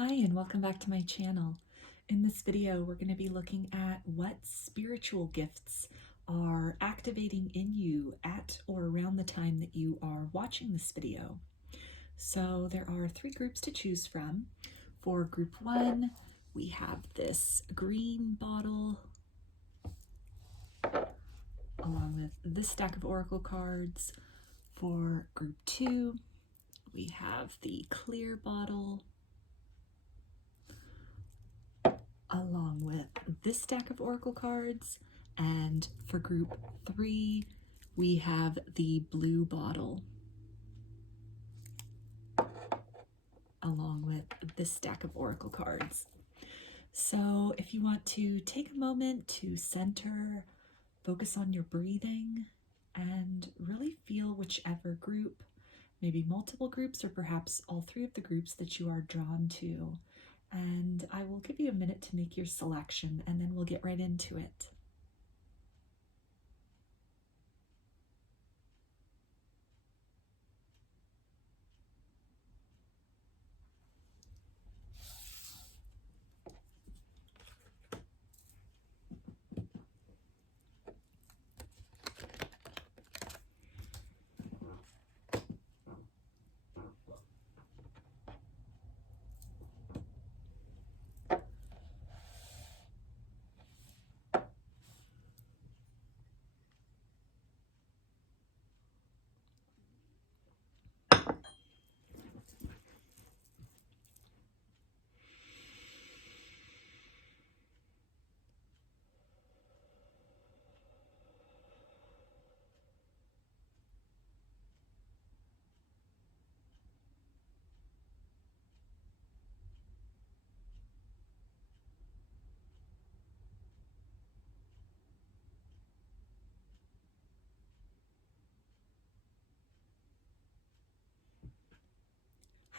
Hi, and welcome back to my channel. In this video, we're going to be looking at what spiritual gifts are activating in you at or around the time that you are watching this video. So there are three groups to choose from. For group one, we have this green bottle along with this stack of oracle cards. For group two, we have the clear bottle along with this stack of oracle cards, and for group three we have the blue bottle along with this stack of oracle cards. So if you want to take a moment to center, focus on your breathing, and really feel whichever group, maybe multiple groups or perhaps all three of the groups that you are drawn to. And I will give you a minute to make your selection, and then we'll get right into it.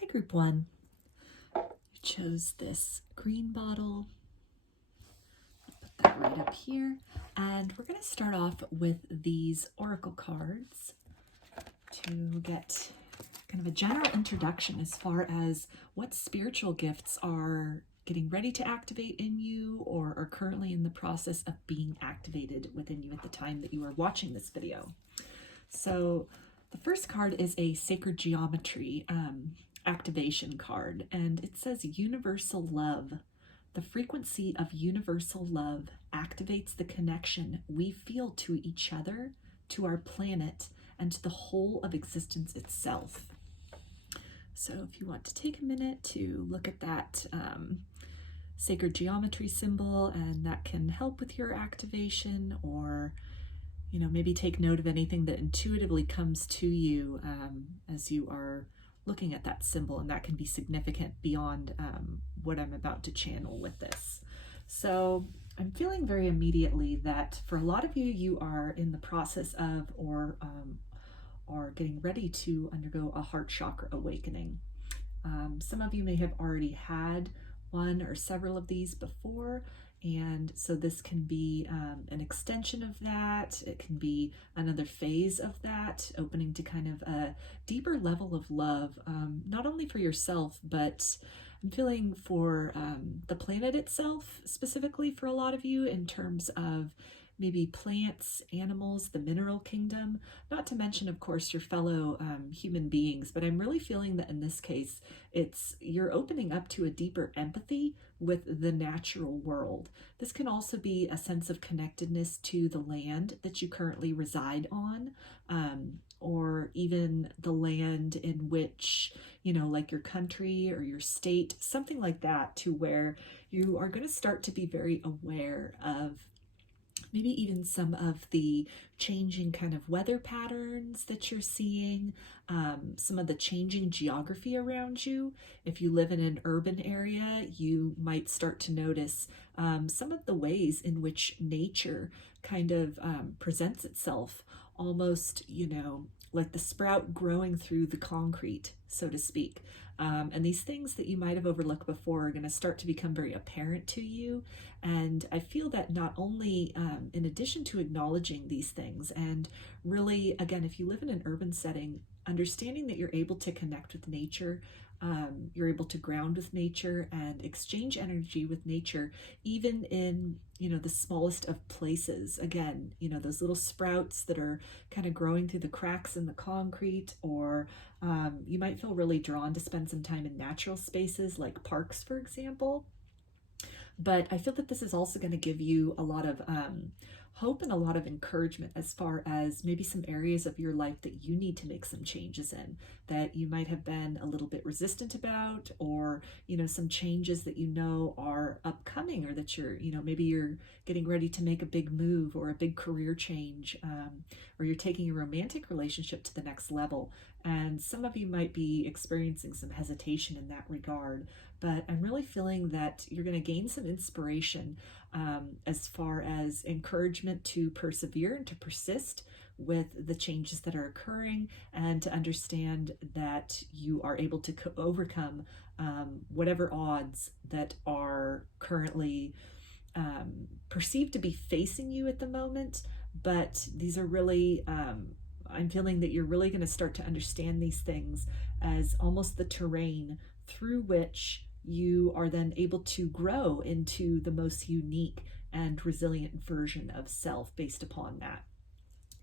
Hi, group one. You chose this green bottle. Put that right up here. And we're going to start off with these oracle cards to get kind of a general introduction as far as what spiritual gifts are getting ready to activate in you or are currently in the process of being activated within you at the time that you are watching this video. So the first card is a sacred geometry activation card, and it says universal love. The frequency of universal love activates the connection we feel to each other, to our planet, and to the whole of existence itself. So if you want to take a minute to look at that sacred geometry symbol, and that can help with your activation, or maybe take note of anything that intuitively comes to you as you are looking at that symbol, and that can be significant beyond what I'm about to channel with this. So I'm feeling very immediately that for a lot of you, you are in the process of or getting ready to undergo a heart chakra awakening. Some of you may have already had one or several of these before, and so this can be an extension of that. It can be another phase of that, opening to kind of a deeper level of love, not only for yourself, but I'm feeling for the planet itself, specifically for a lot of you, in terms of maybe plants, animals, the mineral kingdom, not to mention, of course, your fellow human beings. But I'm really feeling that in this case, you're opening up to a deeper empathy with the natural world. This can also be a sense of connectedness to the land that you currently reside on, or even the land in which, like your country or your state, something like that, to where you are going to start to be very aware of maybe even some of the changing kind of weather patterns that you're seeing, some of the changing geography around you. If you live in an urban area, you might start to notice some of the ways in which nature kind of presents itself, almost, like the sprout growing through the concrete, so to speak. And these things that you might have overlooked before are going to start to become very apparent to you. And I feel that not only in addition to acknowledging these things, and really, again, if you live in an urban setting, understanding that you're able to connect with nature You're able to ground with nature and exchange energy with nature, even in, the smallest of places. Again, those little sprouts that are kind of growing through the cracks in the concrete, or you might feel really drawn to spend some time in natural spaces like parks, for example. But I feel that this is also going to give you a lot of hope and a lot of encouragement as far as maybe some areas of your life that you need to make some changes in, that you might have been a little bit resistant about, or, some changes that are upcoming, or that maybe you're getting ready to make a big move or a big career change, or you're taking your romantic relationship to the next level. And some of you might be experiencing some hesitation in that regard, but I'm really feeling that you're going to gain some inspiration as far as encouragement to persevere and to persist with the changes that are occurring, and to understand that you are able to overcome whatever odds that are currently perceived to be facing you at the moment. But these are really, I'm feeling that you're really going to start to understand these things as almost the terrain through which you are then able to grow into the most unique and resilient version of self based upon that.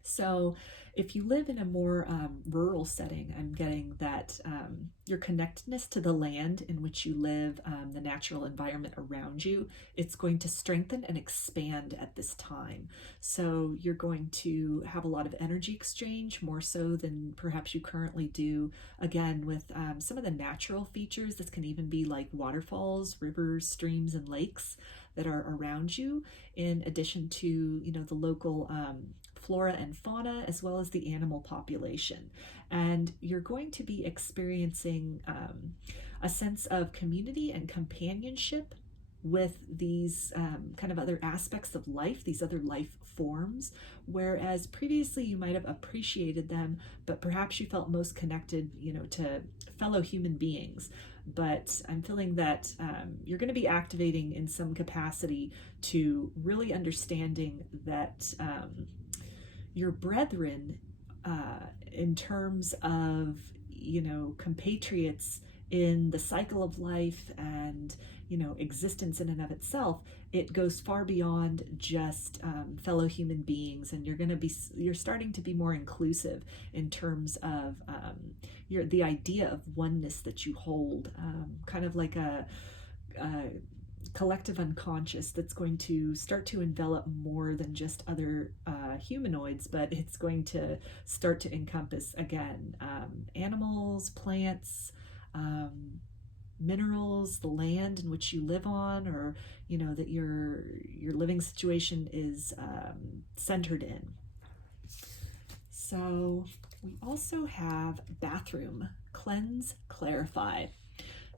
So if you live in a more rural setting, I'm getting that your connectedness to the land in which you live, the natural environment around you, it's going to strengthen and expand at this time. So you're going to have a lot of energy exchange, more so than perhaps you currently do, again, with some of the natural features. This can even be like waterfalls, rivers, streams, and lakes that are around you, in addition to, the local flora and fauna, as well as the animal population. And you're going to be experiencing a sense of community and companionship with these kind of other aspects of life, these other life forms, whereas previously you might have appreciated them, but perhaps you felt most connected, to fellow human beings. But I'm feeling that you're going to be activating in some capacity to really understanding that your brethren, in terms of, compatriots in the cycle of life and, existence in and of itself, it goes far beyond just fellow human beings. And you're starting to be more inclusive in terms of the idea of oneness that you hold, kind of like a collective unconscious that's going to start to envelop more than just other humanoids, but it's going to start to encompass, again, animals, plants, minerals, the land in which you live on, or that your living situation is centered in. So we also have bathroom, cleanse, clarify.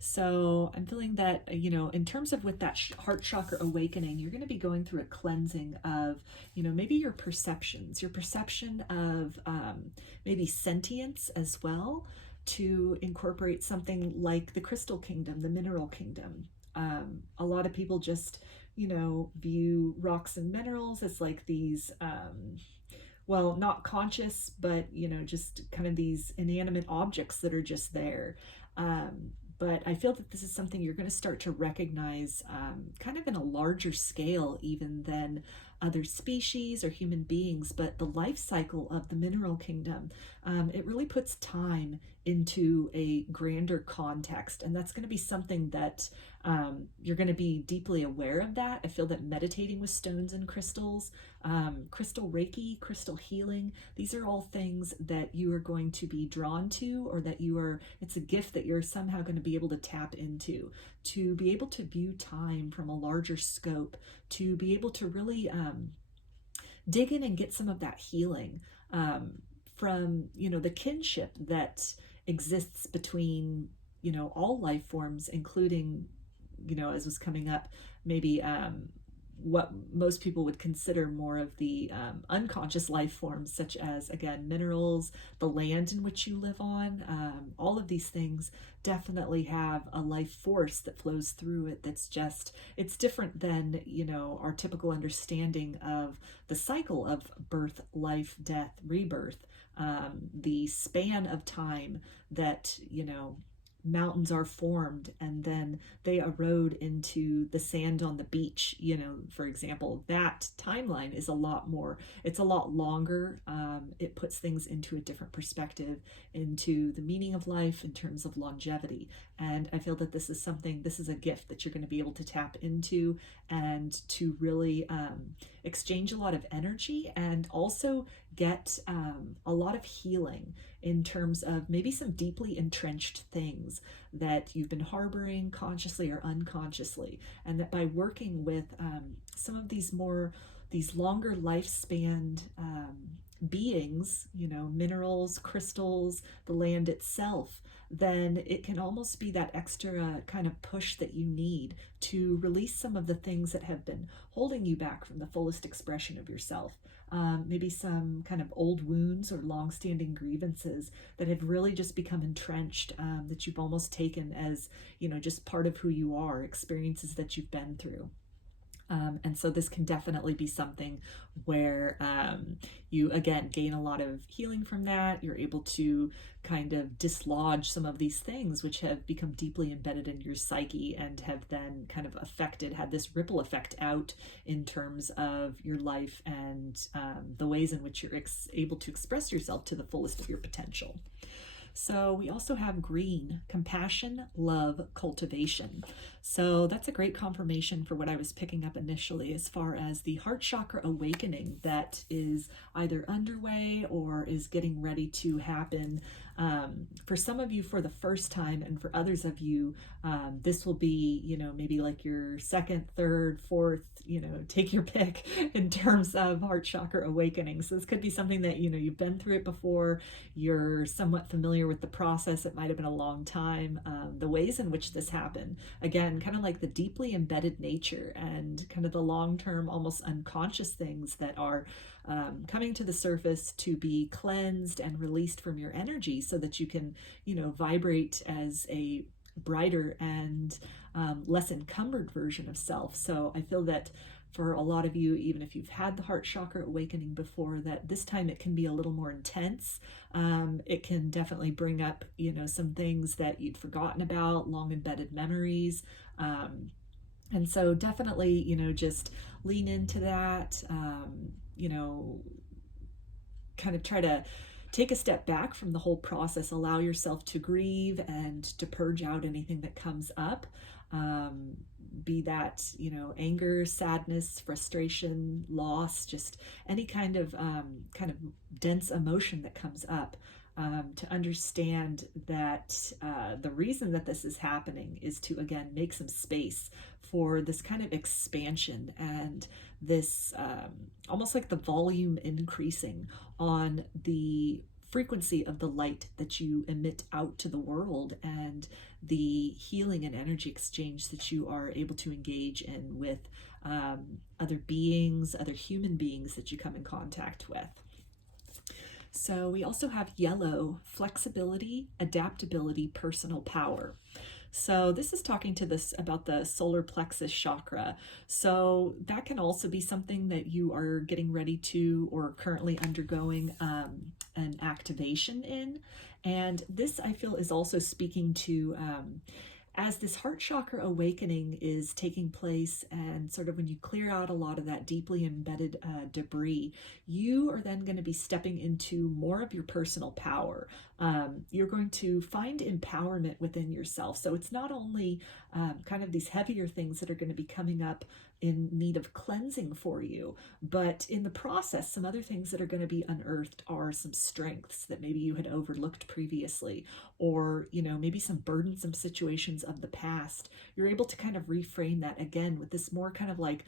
So I'm feeling that, in terms of with that heart chakra awakening, you're going to be going through a cleansing of, maybe your perception of maybe sentience as well, to incorporate something like the crystal kingdom, the mineral kingdom. A lot of people just, view rocks and minerals as like these, well, not conscious, but, just kind of these inanimate objects that are just there. But I feel that this is something you're going to start to recognize kind of in a larger scale even than other species or human beings. But the life cycle of the mineral kingdom, it really puts time into a grander context. And that's going to be something that you're going to be deeply aware of that. I feel that meditating with stones and crystals, crystal Reiki, crystal healing, these are all things that you are going to be drawn to, or that it's a gift that you're somehow going to be able to tap into, to be able to view time from a larger scope, to be able to really dig in and get some of that healing from, the kinship that exists between, all life forms, including, as was coming up, maybe what most people would consider more of the unconscious life forms, such as, again, minerals, the land in which you live on. All of these things definitely have a life force that flows through it it's different than, our typical understanding of the cycle of birth, life, death, rebirth, the span of time that, mountains are formed and then they erode into the sand on the beach, for example. That timeline is a lot more, it's a lot longer. It puts things into a different perspective, into the meaning of life in terms of longevity. And I feel that this is a gift that you're going to be able to tap into and to really exchange a lot of energy, and also get a lot of healing in terms of maybe some deeply entrenched things that you've been harboring consciously or unconsciously. And that by working with some of these longer lifespan beings, minerals, crystals, the land itself, then it can almost be that extra kind of push that you need to release some of the things that have been holding you back from the fullest expression of yourself. Maybe some kind of old wounds or long-standing grievances that have really just become entrenched, that you've almost taken as, just part of who you are, experiences that you've been through. And so this can definitely be something where you, again, gain a lot of healing from that. You're able to kind of dislodge some of these things which have become deeply embedded in your psyche and have then kind of had this ripple effect out in terms of your life and the ways in which you're able to express yourself to the fullest of your potential. So we also have green, compassion, love, cultivation. So that's a great confirmation for what I was picking up initially as far as the heart chakra awakening that is either underway or is getting ready to happen. For some of you for the first time, and for others of you, this will be, maybe like your second, third, fourth, take your pick in terms of heart chakra awakening. So this could be something that, you've been through it before, you're somewhat familiar with the process. It might have been a long time. The ways in which this happened, again, kind of like the deeply embedded nature and kind of the long-term, almost unconscious things that are coming to the surface to be cleansed and released from your energy so that you can, vibrate as a brighter and less encumbered version of self. So I feel that for a lot of you, even if you've had the heart chakra awakening before, that this time it can be a little more intense. It can definitely bring up, some things that you'd forgotten about, long embedded memories. And so definitely, just lean into that, kind of try to take a step back from the whole process, allow yourself to grieve and to purge out anything that comes up. Be that, anger, sadness, frustration, loss, just any kind of dense emotion that comes up. To understand that the reason that this is happening is to, again, make some space for this kind of expansion and this almost like the volume increasing on the frequency of the light that you emit out to the world, and the healing and energy exchange that you are able to engage in with other beings, other human beings that you come in contact with. So we also have yellow, flexibility, adaptability, personal power. So this is talking to this about the solar plexus chakra. So that can also be something that you are getting ready to or currently undergoing an activation in. And this, I feel, is also speaking to as this heart chakra awakening is taking place, and sort of when you clear out a lot of that deeply embedded debris, you are then going to be stepping into more of your personal power. You're going to find empowerment within yourself. So it's not only kind of these heavier things that are going to be coming up in need of cleansing for you, but in the process, some other things that are going to be unearthed are some strengths that maybe you had overlooked previously, or, maybe some burdensome situations of the past. You're able to kind of reframe that again with this more kind of like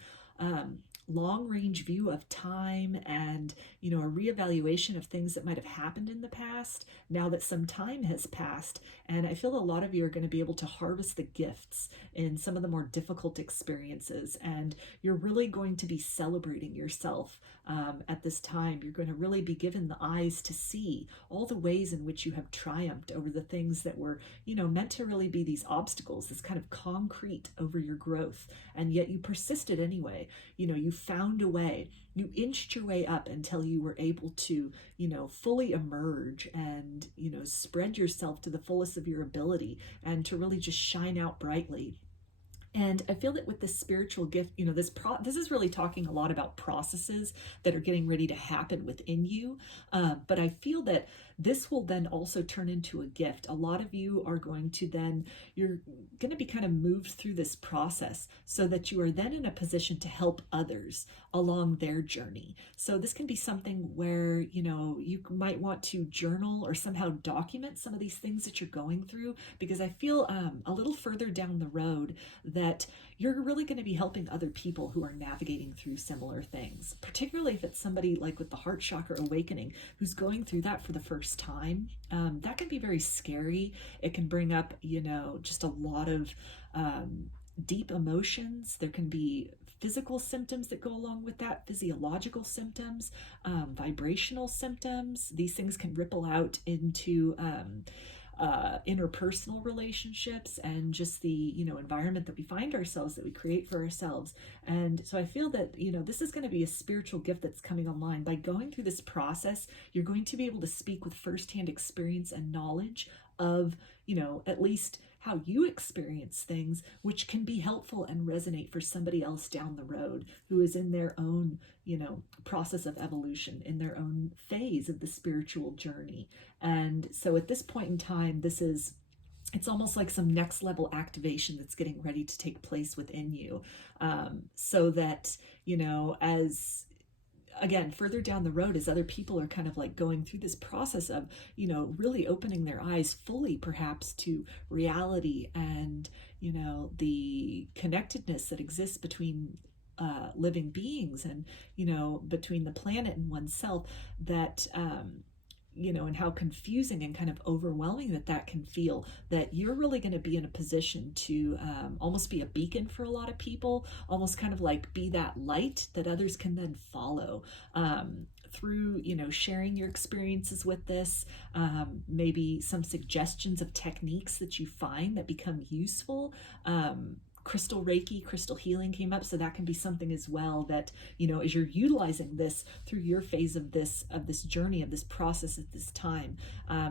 long range view of time and, a reevaluation of things that might have happened in the past now that some time has passed. And I feel a lot of you are going to be able to harvest the gifts in some of the more difficult experiences, and you're really going to be celebrating yourself at this time. You're going to really be given the eyes to see all the ways in which you have triumphed over the things that were, meant to really be these obstacles, this kind of concrete over your growth. And yet you persisted anyway. You found a way. You inched your way up until you were able to, fully emerge and, spread yourself to the fullest of your ability and to really just shine out brightly. And I feel that with this spiritual gift, this is really talking a lot about processes that are getting ready to happen within you. But I feel that this will then also turn into a gift. A lot of you are going to then, you're going to be kind of moved through this process so that you are then in a position to help others along their journey. So this can be something where, you might want to journal or somehow document some of these things that you're going through, because I feel a little further down the road that you're really going to be helping other people who are navigating through similar things, particularly if it's somebody like with the heart chakra awakening who's going through that for the first time. That can be very scary. It can bring up, just a lot of deep emotions. There can be physical symptoms that go along with that, physiological symptoms, vibrational symptoms. These things can ripple out into interpersonal relationships and just the environment that we find ourselves, that we create for ourselves. And so I feel that this is going to be a spiritual gift that's coming online. By going through this process, you're going to be able to speak with firsthand experience and knowledge of at least how you experience things, which can be helpful and resonate for somebody else down the road who is in their own process of evolution, in their own phase of the spiritual journey. And so at this point in time, it's almost like some next level activation that's getting ready to take place within you, so that as again, further down the road, as other people are kind of like going through this process of, really opening their eyes fully perhaps to reality and, the connectedness that exists between living beings and, between the planet and oneself, that, and how confusing and kind of overwhelming that can feel, that you're really going to be in a position to almost be a beacon for a lot of people, almost kind of like be that light that others can then follow through, sharing your experiences with this, maybe some suggestions of techniques that you find that become useful. Crystal Reiki, crystal healing came up, so that can be something as well that, as you're utilizing this through your phase of this journey, of this process at this time,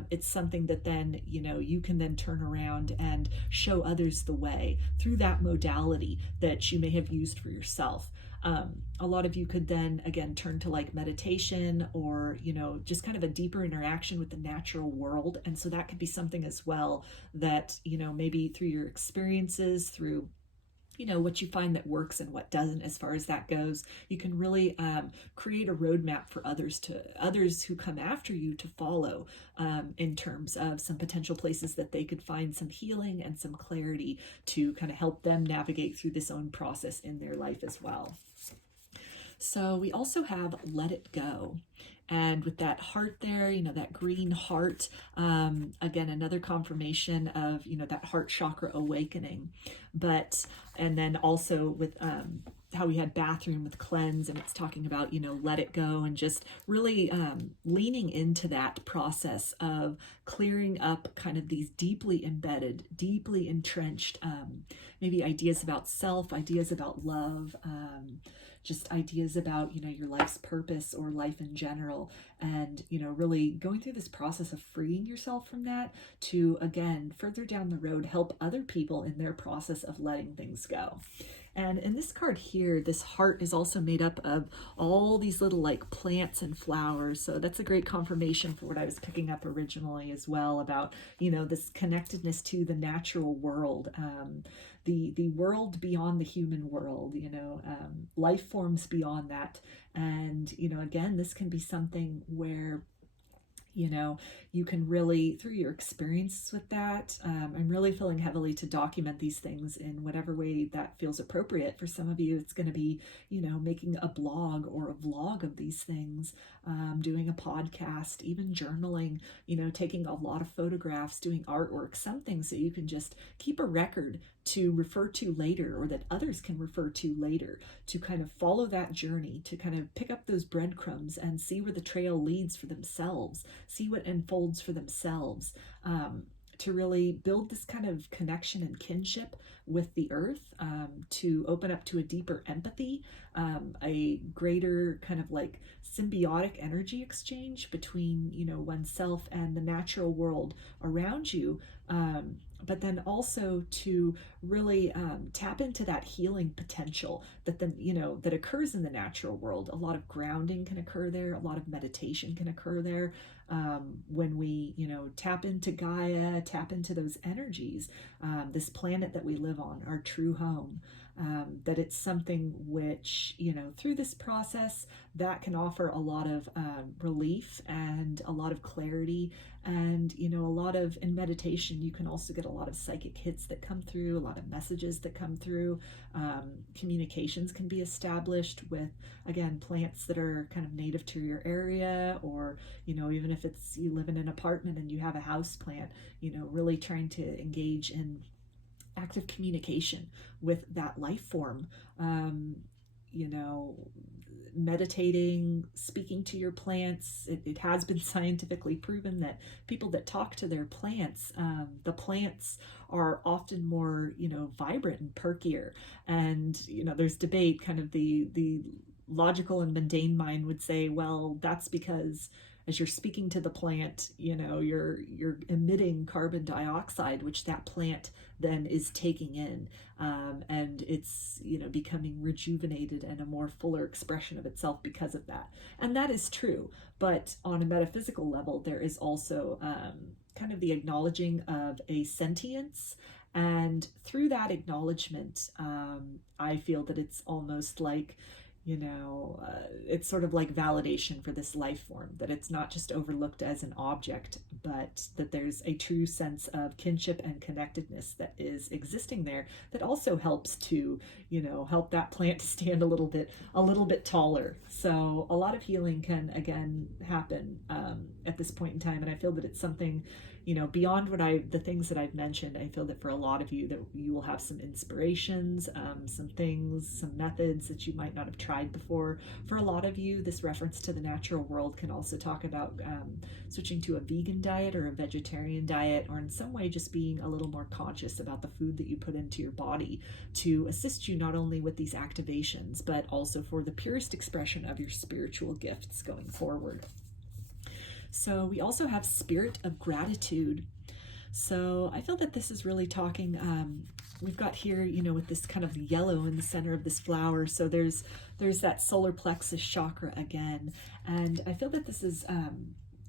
it's something that then, you can then turn around and show others the way through that modality that you may have used for yourself. A lot of you could then again turn to like meditation or, just kind of a deeper interaction with the natural world. And so that could be something as well that, maybe through your experiences, through what you find that works and what doesn't as far as that goes, you can really create a roadmap for others who come after you to follow, in terms of some potential places that they could find some healing and some clarity to kind of help them navigate through this own process in their life as well. So we also have Let It Go. And with that heart there, that green heart, again, another confirmation of, that heart chakra awakening. And then also with how we had bathroom with cleanse, and it's talking about, let it go, and just really leaning into that process of clearing up kind of these deeply embedded, deeply entrenched, maybe ideas about self, ideas about love, just ideas about, your life's purpose or life in general. And, really going through this process of freeing yourself from that to, again, further down the road, help other people in their process of letting things go. And in this card here, this heart is also made up of all these little like plants and flowers. So that's a great confirmation for what I was picking up originally as well about, this connectedness to the natural world, the world beyond the human world, life forms beyond that. And, again, this can be something where, You know, you can really, through your experience with that, I'm really feeling heavily to document these things in whatever way that feels appropriate. For some of you, it's going to be, you know, making a blog or a vlog of these things, doing a podcast, even journaling, you know, taking a lot of photographs, doing artwork, something so you can just keep a record to refer to later, or that others can refer to later, to kind of follow that journey, to kind of pick up those breadcrumbs and see where the trail leads for themselves, see what unfolds for themselves, to really build this kind of connection and kinship with the earth, to open up to a deeper empathy, a greater kind of like symbiotic energy exchange between, you know, oneself and the natural world around you, but then also to really tap into that healing potential that then, you know, that occurs in the natural world. A lot of grounding can occur there, a lot of meditation can occur there, when we, you know, tap into Gaia, tap into those energies, this planet that we live on, our true home. That it's something which, you know, through this process that can offer a lot of relief and a lot of clarity, and, you know, a lot of, in meditation you can also get a lot of psychic hits that come through, a lot of messages that come through, communications can be established with, again, plants that are kind of native to your area, or, you know, even if it's you live in an apartment and you have a house plant, you know, really trying to engage in active communication with that life form, you know, meditating, speaking to your plants. It has been scientifically proven that people that talk to their plants, the plants are often more, you know, vibrant and perkier. And, you know, there's debate, kind of the logical and mundane mind would say, well, that's because as you're speaking to the plant, you know, you're emitting carbon dioxide, which that plant then is taking in, and it's, you know, becoming rejuvenated and a more fuller expression of itself because of that. And that is true, but on a metaphysical level, there is also kind of the acknowledging of a sentience. And through that acknowledgement, I feel that it's almost like, you know, it's sort of like validation for this life form, that it's not just overlooked as an object, but that there's a true sense of kinship and connectedness that is existing there, that also helps to, you know, help that plant to stand a little bit taller. So a lot of healing can, again, happen at this point in time. And I feel that it's something, you know, beyond the things that I've mentioned. I feel that for a lot of you, that you will have some inspirations, some things, some methods that you might not have tried before. For a lot of you, this reference to the natural world can also talk about switching to a vegan diet or a vegetarian diet, or in some way just being a little more conscious about the food that you put into your body, to assist you not only with these activations, but also for the purest expression of your spiritual gifts going forward. So we also have spirit of gratitude. So I feel that this is really talking, we've got here, you know, with this kind of yellow in the center of this flower. So there's that solar plexus chakra again. And I feel that this is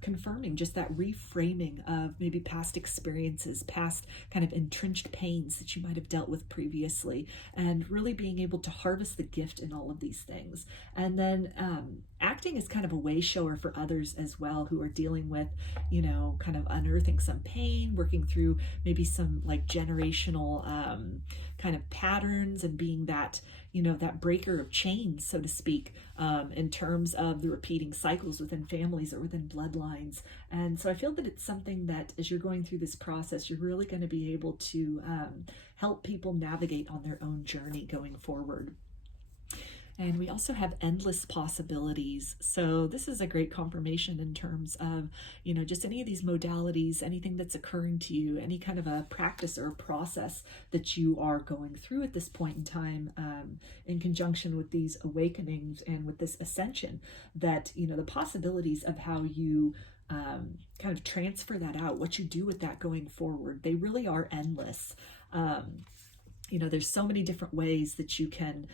confirming just that reframing of maybe past experiences, past kind of entrenched pains that you might have dealt with previously, and really being able to harvest the gift in all of these things. And then acting as kind of a way shower for others as well, who are dealing with, you know, kind of unearthing some pain, working through maybe some like generational kind of patterns, and being that, you know, that breaker of chains, so to speak, in terms of the repeating cycles within families or within bloodlines. And so I feel that it's something that as you're going through this process, you're really going to be able to help people navigate on their own journey going forward. And we also have endless possibilities. So this is a great confirmation in terms of, you know, just any of these modalities, anything that's occurring to you, any kind of a practice or a process that you are going through at this point in time, in conjunction with these awakenings and with this ascension, that, you know, the possibilities of how you kind of transfer that out, what you do with that going forward, they really are endless. you know, there's so many different ways that you can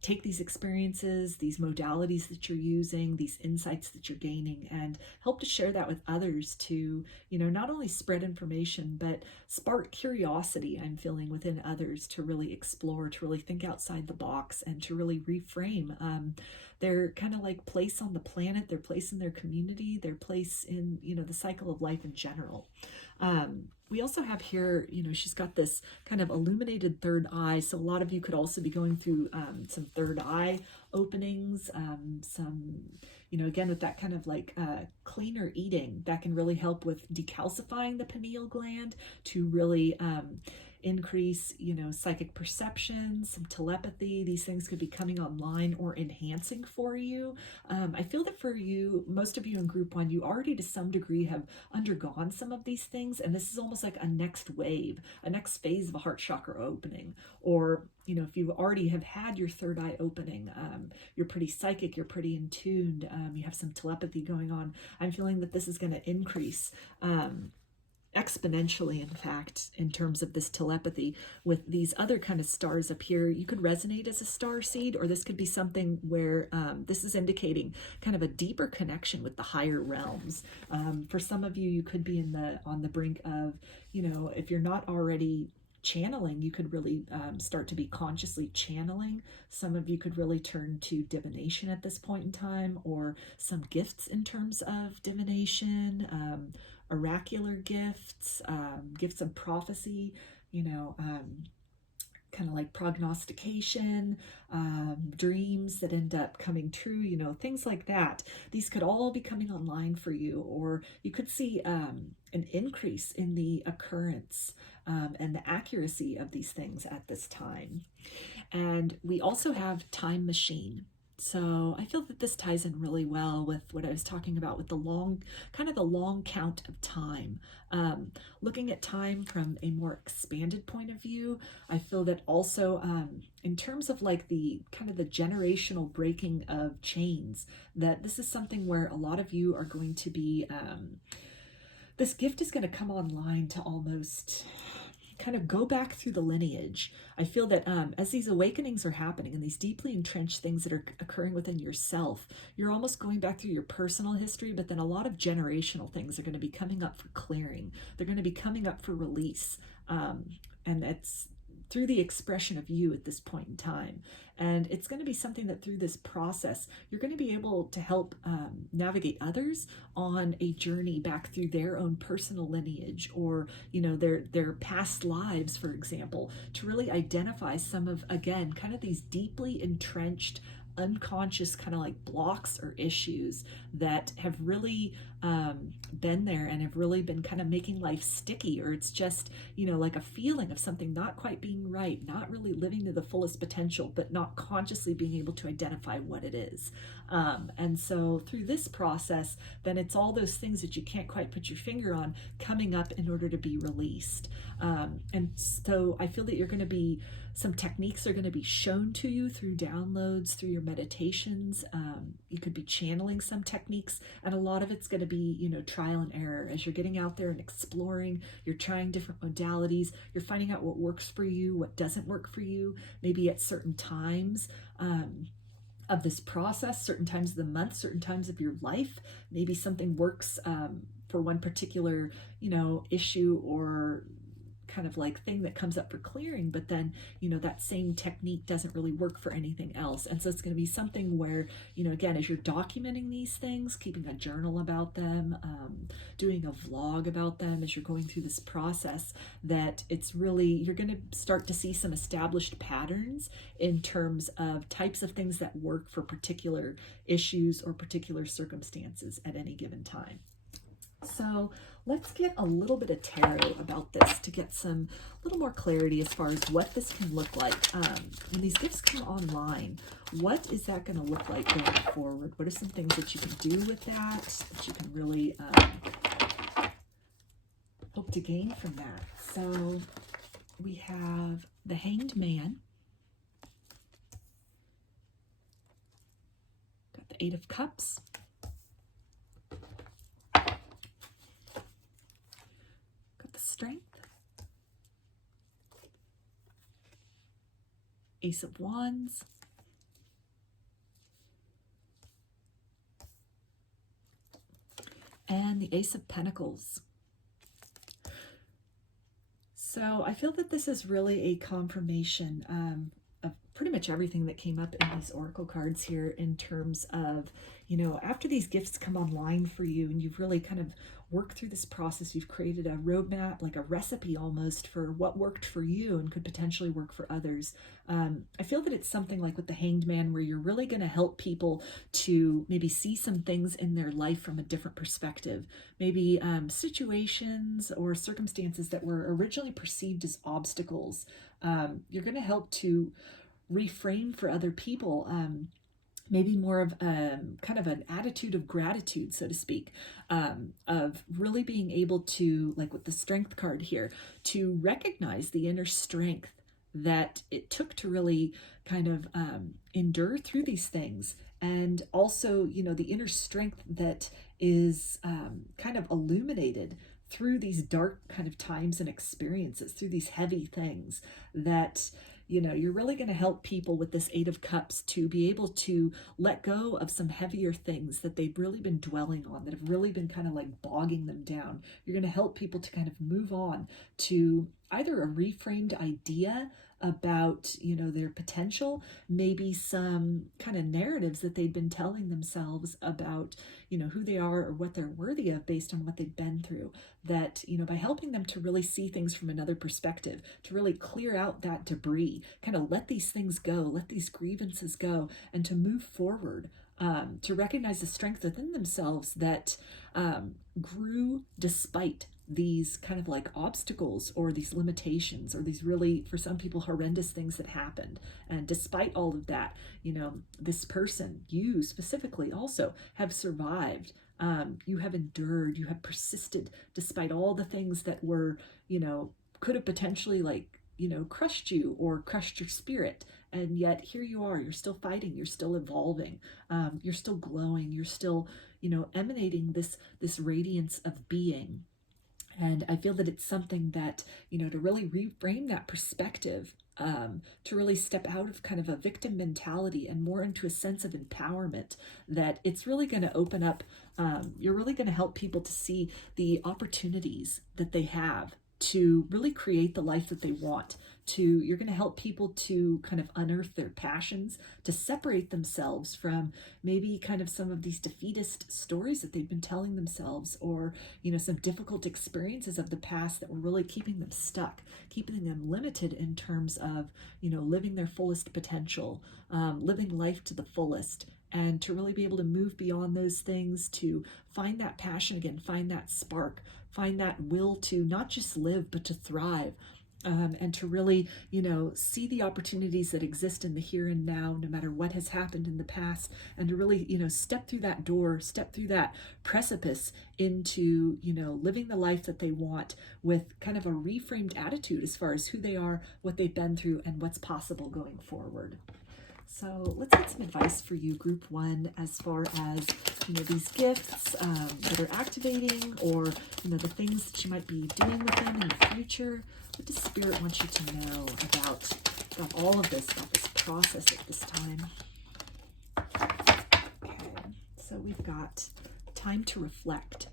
take these experiences, these modalities that you're using, these insights that you're gaining, and help to share that with others to, you know, not only spread information, but spark curiosity, I'm feeling, within others to really explore, to really think outside the box, and to really reframe their kind of like place on the planet, their place in their community, their place in, you know, the cycle of life in general. We also have here, you know, she's got this kind of illuminated third eye. So a lot of you could also be going through some third eye openings, some, you know, again, with that kind of like cleaner eating that can really help with decalcifying the pineal gland to really increase, you know, psychic perception, some telepathy. These things could be coming online or enhancing for you. I feel that for you, most of you in group 1, you already to some degree have undergone some of these things, and this is almost like a next wave, a next phase of a heart chakra opening. Or, you know, if you already have had your third eye opening, you're pretty psychic, you're pretty in tuned, you have some telepathy going on. I'm feeling that this is going to increase exponentially, in fact, in terms of this telepathy with these other kind of stars up here. You could resonate as a star seed, or this could be something where this is indicating kind of a deeper connection with the higher realms. For some of you, you could be on the brink of, you know, if you're not already channeling, you could really start to be consciously channeling. Some of you could really turn to divination at this point in time, or some gifts in terms of divination, oracular gifts, gifts of prophecy, you know, kind of like prognostication, dreams that end up coming true, you know, things like that. These could all be coming online for you, or you could see an increase in the occurrence and the accuracy of these things at this time. And we also have time machine. So I feel that this ties in really well with what I was talking about with the long count of time. Looking at time from a more expanded point of view, I feel that also in terms of like the kind of the generational breaking of chains, that this is something where a lot of you are going to be, this gift is going to come online to almost kind of go back through the lineage. I feel that as these awakenings are happening and these deeply entrenched things that are occurring within yourself, you're almost going back through your personal history, but then a lot of generational things are going to be coming up for clearing. They're going to be coming up for release. And it's through the expression of you at this point in time. And it's going to be something that through this process, you're going to be able to help navigate others on a journey back through their own personal lineage, or, you know, their past lives, for example, to really identify some of, again, kind of these deeply entrenched unconscious kind of like blocks or issues that have really been there and have really been kind of making life sticky, or it's just, you know, like a feeling of something not quite being right, not really living to the fullest potential, but not consciously being able to identify what it is. And so through this process, then it's all those things that you can't quite put your finger on coming up in order to be released. And so I feel that you're going to be, some techniques are going to be shown to you through downloads, through your meditations. You could be channeling some techniques, and a lot of it's going to be, you know, trial and error. As you're getting out there and exploring, you're trying different modalities, you're finding out what works for you, what doesn't work for you, maybe at certain times of this process, certain times of the month, certain times of your life. Maybe something works for one particular, you know, issue or kind of like thing that comes up for clearing, but then, you know, that same technique doesn't really work for anything else. And so it's going to be something where, you know, again, as you're documenting these things, keeping a journal about them, doing a vlog about them as you're going through this process, that it's really, you're going to start to see some established patterns in terms of types of things that work for particular issues or particular circumstances at any given time. So let's get a little bit of tarot about this to get some little more clarity as far as what this can look like. When these gifts come online, what is that going to look like going forward? What are some things that you can do with that you can really hope to gain from that? So we have the Hanged Man, got the Eight of Cups, Strength, Ace of Wands, and the Ace of Pentacles. So I feel that this is really a confirmation of pretty much everything that came up in these oracle cards here, in terms of, you know, after these gifts come online for you and you've really kind of worked through this process, you've created a roadmap, like a recipe almost, for what worked for you and could potentially work for others. I feel that it's something like with the Hanged Man, where you're really going to help people to maybe see some things in their life from a different perspective. Maybe situations or circumstances that were originally perceived as obstacles. You're going to help to reframe for other people, maybe more of kind of an attitude of gratitude, so to speak, of really being able to, like with the Strength card here, to recognize the inner strength that it took to really kind of endure through these things. And also, you know, the inner strength that is kind of illuminated through these dark kind of times and experiences, through these heavy things, that, you know, you're really going to help people with this Eight of Cups to be able to let go of some heavier things that they've really been dwelling on, that have really been kind of like bogging them down. You're going to help people to kind of move on to either a reframed idea about, you know, their potential, maybe some kind of narratives that they've been telling themselves about, you know, who they are or what they're worthy of based on what they've been through. That, you know, by helping them to really see things from another perspective, to really clear out that debris, kind of let these things go, let these grievances go, and to move forward, to recognize the strength within themselves that grew despite these kind of like obstacles or these limitations or these really, for some people, horrendous things that happened. And despite all of that, you know, this person, you specifically, also have survived. You have endured, you have persisted despite all the things that were, you know, could have potentially, like, you know, crushed you or crushed your spirit. And yet here you are, you're still fighting, you're still evolving, you're still glowing, you're still, you know, emanating this radiance of being. And I feel that it's something that, you know, to really reframe that perspective, to really step out of kind of a victim mentality and more into a sense of empowerment, that it's really going to open up, you're really going to help people to see the opportunities that they have to really create the life that they want. You're going to help people to kind of unearth their passions, to separate themselves from maybe kind of some of these defeatist stories that they've been telling themselves, or, you know, some difficult experiences of the past that were really keeping them stuck, keeping them limited in terms of, you know, living their fullest potential, living life to the fullest. And to really be able to move beyond those things, to find that passion again, find that spark, find that will to not just live, but to thrive. And to really, you know, see the opportunities that exist in the here and now, no matter what has happened in the past, and to really, you know, step through that door, step through that precipice into, you know, living the life that they want with kind of a reframed attitude as far as who they are, what they've been through, and what's possible going forward. So let's get some advice for you, Group 1, as far as, you know, these gifts that are activating, or, you know, the things that you might be doing with them in the future. What does Spirit want you to know about all of this, about this process at this time? Okay, so we've got time to reflect.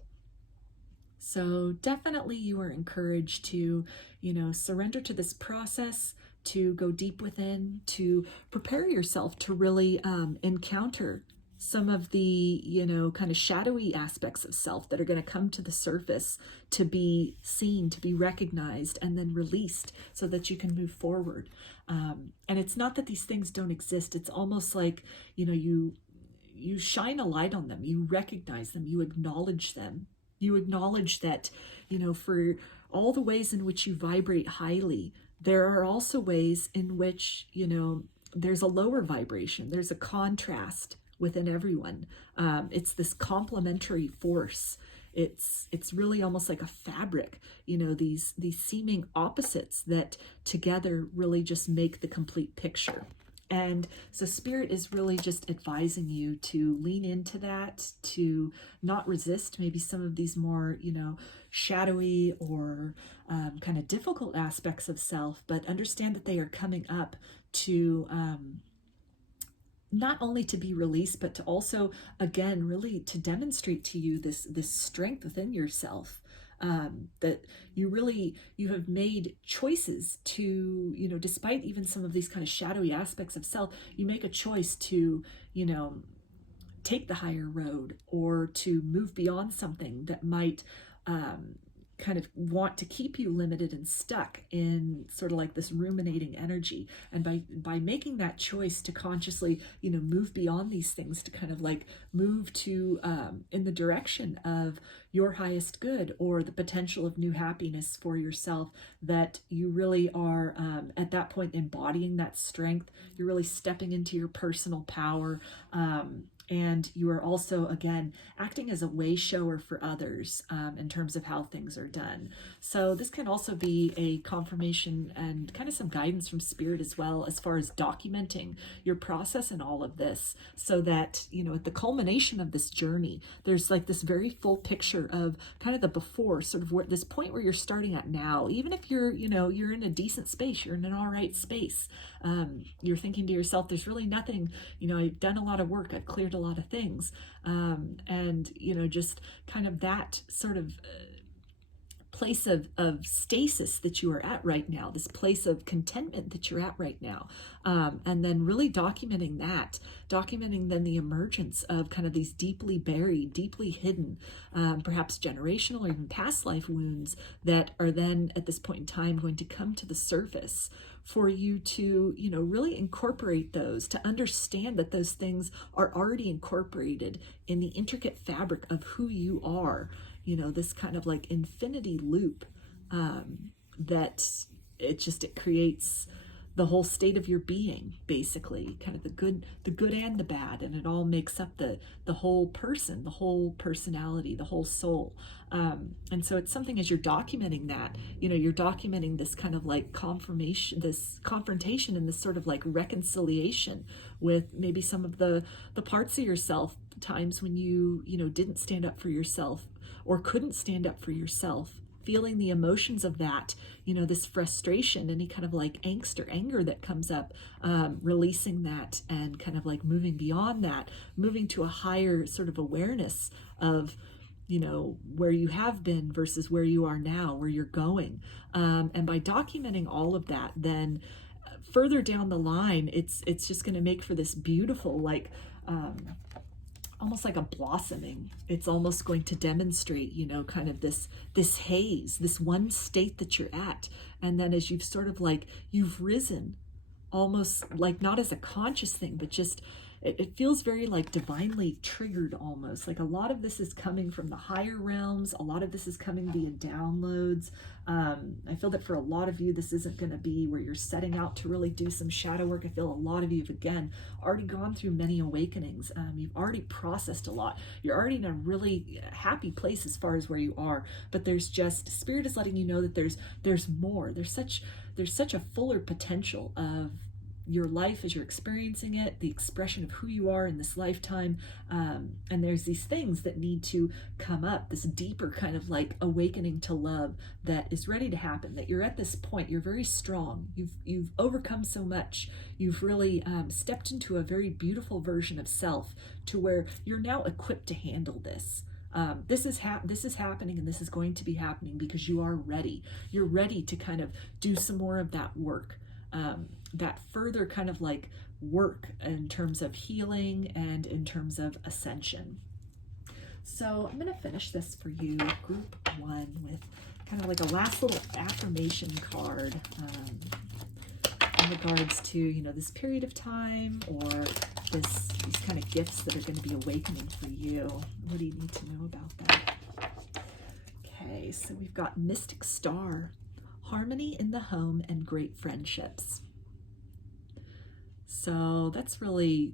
So definitely you are encouraged to, you know, surrender to this process, to go deep within, to prepare yourself to really encounter some of the, you know, kind of shadowy aspects of self that are going to come to the surface, to be seen, to be recognized, and then released so that you can move forward. And it's not that these things don't exist. It's almost like, you know, you shine a light on them, you recognize them, you acknowledge them. You acknowledge that, you know, for all the ways in which you vibrate highly, there are also ways in which, you know, there's a lower vibration. There's a contrast within everyone. It's this complementary force. It's really almost like a fabric, you know, these seeming opposites that together really just make the complete picture. And so Spirit is really just advising you to lean into that, to not resist maybe some of these more, shadowy or kind of difficult aspects of self, but understand that they are coming up to not only to be released, but to also, again, really to demonstrate to you this strength within yourself. That you have made choices to, despite even some of these kind of shadowy aspects of self, you make a choice to, take the higher road, or to move beyond something that might kind of want to keep you limited and stuck in sort of like this ruminating energy. And by making that choice to consciously, move beyond these things, to kind of like move to in the direction of your highest good, or the potential of new happiness for yourself, that you really are at that point embodying that strength. You're really stepping into your personal power. And you are also, again, acting as a way shower for others in terms of how things are done. So this can also be a confirmation and kind of some guidance from Spirit as well, as far as documenting your process in all of this, so that, at the culmination of this journey, there's like this very full picture of kind of the before, sort of where this point where you're starting at now. Even if you're, you're in a decent space, you're in an all right space, you're thinking to yourself, there's really nothing, I've done a lot of work, I've cleared a lot of things, and just kind of that sort of place of stasis that you are at right now, this place of contentment that you're at right now, and then really documenting then the emergence of kind of these deeply buried, deeply hidden, perhaps generational or even past life wounds that are then at this point in time going to come to the surface, for you to, really incorporate those, to understand that those things are already incorporated in the intricate fabric of who you are. This kind of like infinity loop that it creates the whole state of your being, basically, kind of the good and the bad, and it all makes up the whole person, the whole personality, the whole soul. And so it's something, as you're documenting that, you're documenting this kind of like confirmation, this confrontation, and this sort of like reconciliation with maybe some of the parts of yourself, times when you didn't stand up for yourself, or couldn't stand up for yourself, feeling the emotions of that, this frustration, any kind of like angst or anger that comes up, releasing that, and kind of like moving beyond that, moving to a higher sort of awareness of, where you have been versus where you are now, where you're going. And by documenting all of that, then further down the line, it's just going to make for this beautiful, like, almost like a blossoming. It's almost going to demonstrate, kind of this haze, this one state that you're at. And then as you've sort of like, you've risen, almost like not as a conscious thing, but just, it feels very like divinely triggered almost. Like a lot of this is coming from the higher realms. A lot of this is coming via downloads. I feel that for a lot of you, this isn't going to be where you're setting out to really do some shadow work. I feel a lot of you have, again, already gone through many awakenings. You've already processed a lot. You're already in a really happy place as far as where you are. But there's just, Spirit is letting you know that there's more. There's such a fuller potential of your life as you're experiencing it, the expression of who you are in this lifetime, and there's these things that need to come up, this deeper kind of like awakening to love that is ready to happen. That you're at this point, you're very strong, you've overcome so much, you've really stepped into a very beautiful version of self, to where you're now equipped to handle this. This is happening, and this is going to be happening because you are ready. You're ready to kind of do some more of that work. That further kind of like work in terms of healing and in terms of ascension. So I'm going to finish this for you, group 1, with kind of like a last little affirmation card in regards to, this period of time, or these kind of gifts that are going to be awakening for you. What do you need to know about that? Okay, so we've got Mystic Star, harmony in the home and great friendships. So that's really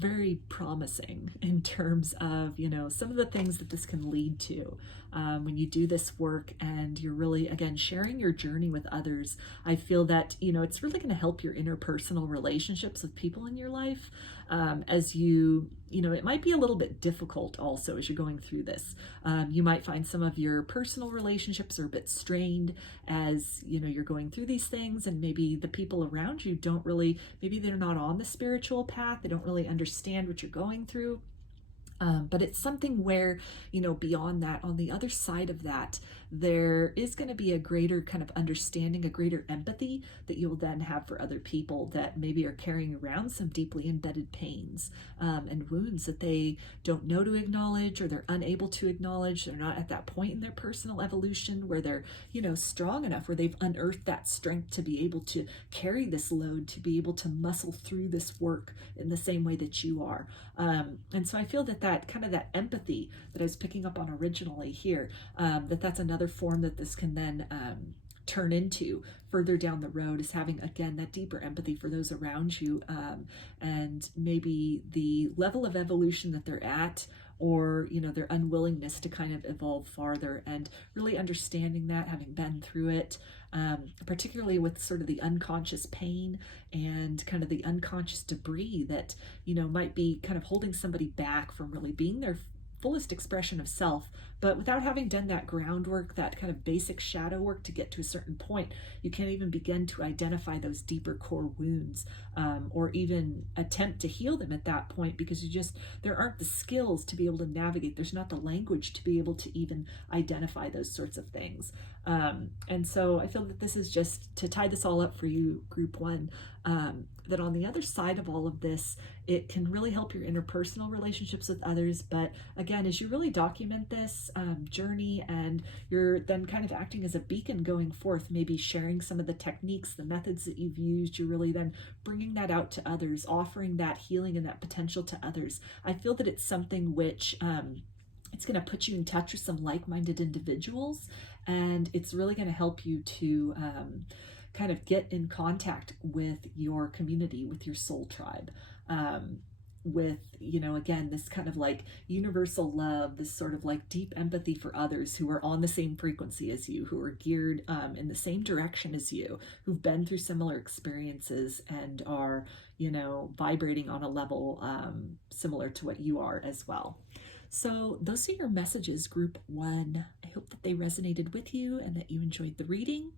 very promising in terms of, you know, some of the things that this can lead to when you do this work and you're really, again, sharing your journey with others. I feel that, you know, it's really going to help your interpersonal relationships with people in your life as you know, it might be a little bit difficult also as you're going through this. You might find some of your personal relationships are a bit strained as, you know, you're going through these things, and maybe the people around you don't really, maybe they're not on the spiritual path. They don't really understand what you're going through. But it's something where, you know, beyond that, on the other side of that, there is going to be a greater kind of understanding, a greater empathy that you'll then have for other people that maybe are carrying around some deeply embedded pains and wounds that they don't know to acknowledge, or they're unable to acknowledge. They're not at that point in their personal evolution where they're, you know, strong enough, where they've unearthed that strength to be able to carry this load, to be able to muscle through this work in the same way that you are. And so I feel that kind of that empathy that I was picking up on originally here, that's another form that this can then turn into further down the road, is having, again, that deeper empathy for those around you, and maybe the level of evolution that they're at, or, you know, their unwillingness to kind of evolve farther, and really understanding that, having been through it, particularly with sort of the unconscious pain and kind of the unconscious debris that, you know, might be kind of holding somebody back from really being their fullest expression of self. But without having done that groundwork, that kind of basic shadow work to get to a certain point, you can't even begin to identify those deeper core wounds, or even attempt to heal them at that point, because there aren't the skills to be able to navigate. There's not the language to be able to even identify those sorts of things. And so I feel that this is just to tie this all up for you, group one, that on the other side of all of this, it can really help your interpersonal relationships with others. But again, as you really document this journey, and you're then kind of acting as a beacon going forth, maybe sharing some of the techniques, the methods that you've used, you're really then bringing that out to others, offering that healing and that potential to others. I feel that it's something which it's going to put you in touch with some like-minded individuals, and it's really going to help you to kind of get in contact with your community, with your soul tribe, with, you know, again, this kind of like universal love, this sort of like deep empathy for others who are on the same frequency as you, who are geared in the same direction as you, who've been through similar experiences and are, you know, vibrating on a level similar to what you are as well. So those are your messages, group one. I hope that they resonated with you and that you enjoyed the reading.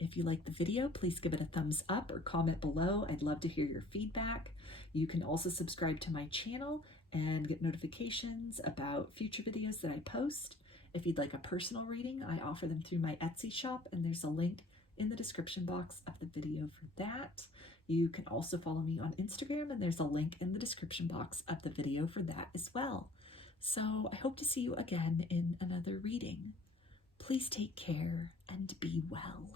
If you liked the video, please give it a thumbs up or comment below. I'd love to hear your feedback. You can also subscribe to my channel and get notifications about future videos that I post. If you'd like a personal reading, I offer them through my Etsy shop, and there's a link in the description box of the video for that. You can also follow me on Instagram, and there's a link in the description box of the video for that as well. So I hope to see you again in another reading. Please take care and be well.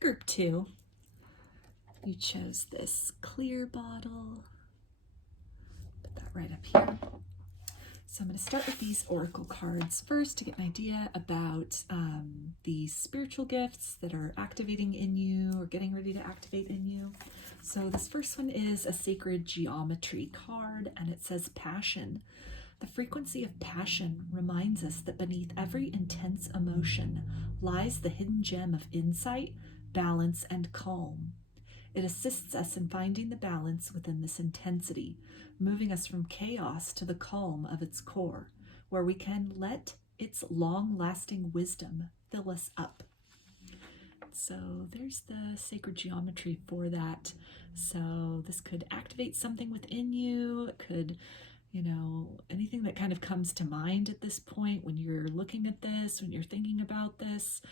Group 2, you chose this clear bottle. Put that right up here. So I'm going to start with these oracle cards first to get an idea about the spiritual gifts that are activating in you or getting ready to activate in you. So this first one is a sacred geometry card, and it says passion. The frequency of passion reminds us that beneath every intense emotion lies the hidden gem of insight, balance, and calm. It assists us in finding the balance within this intensity, moving us from chaos to the calm of its core, where we can let its long-lasting wisdom fill us up. So there's the sacred geometry for that. So this could activate something within you. It could, you know, anything that kind of comes to mind at this point when you're looking at this, when you're thinking about this,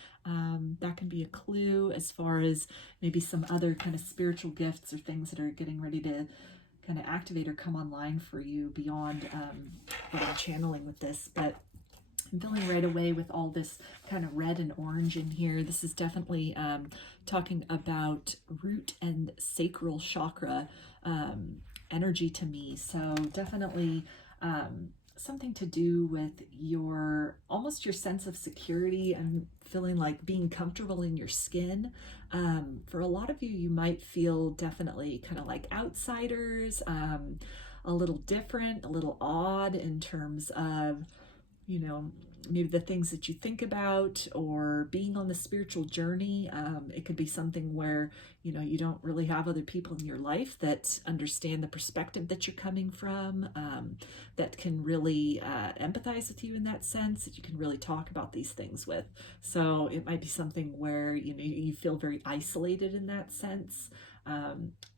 that can be a clue as far as maybe some other kind of spiritual gifts or things that are getting ready to kind of activate or come online for you beyond what I'm channeling with this. But I'm feeling right away with all this kind of red and orange in here. This is definitely talking about root and sacral chakra energy to me. So definitely something to do with your almost your sense of security and feeling like being comfortable in your skin. For a lot of you, you might feel definitely kind of like outsiders, a little different, a little odd in terms of, you know, maybe the things that you think about or being on the spiritual journey. It could be something where, you know, you don't really have other people in your life that understand the perspective that you're coming from, that can really empathize with you in that sense, that you can really talk about these things with. So it might be something where, you know, you feel very isolated in that sense.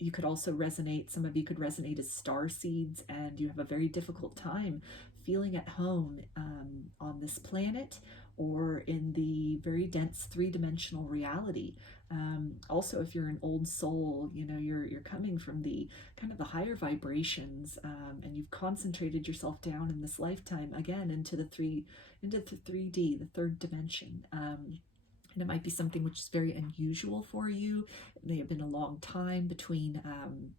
You could also resonate, some of you could resonate as starseeds, and you have a very difficult time feeling at home on this planet or in the very dense three-dimensional reality. Also, if you're an old soul, you know, you're coming from the kind of the higher vibrations, and you've concentrated yourself down in this lifetime again into the 3D, the third dimension. And it might be something which is very unusual for you. It may have been a long time between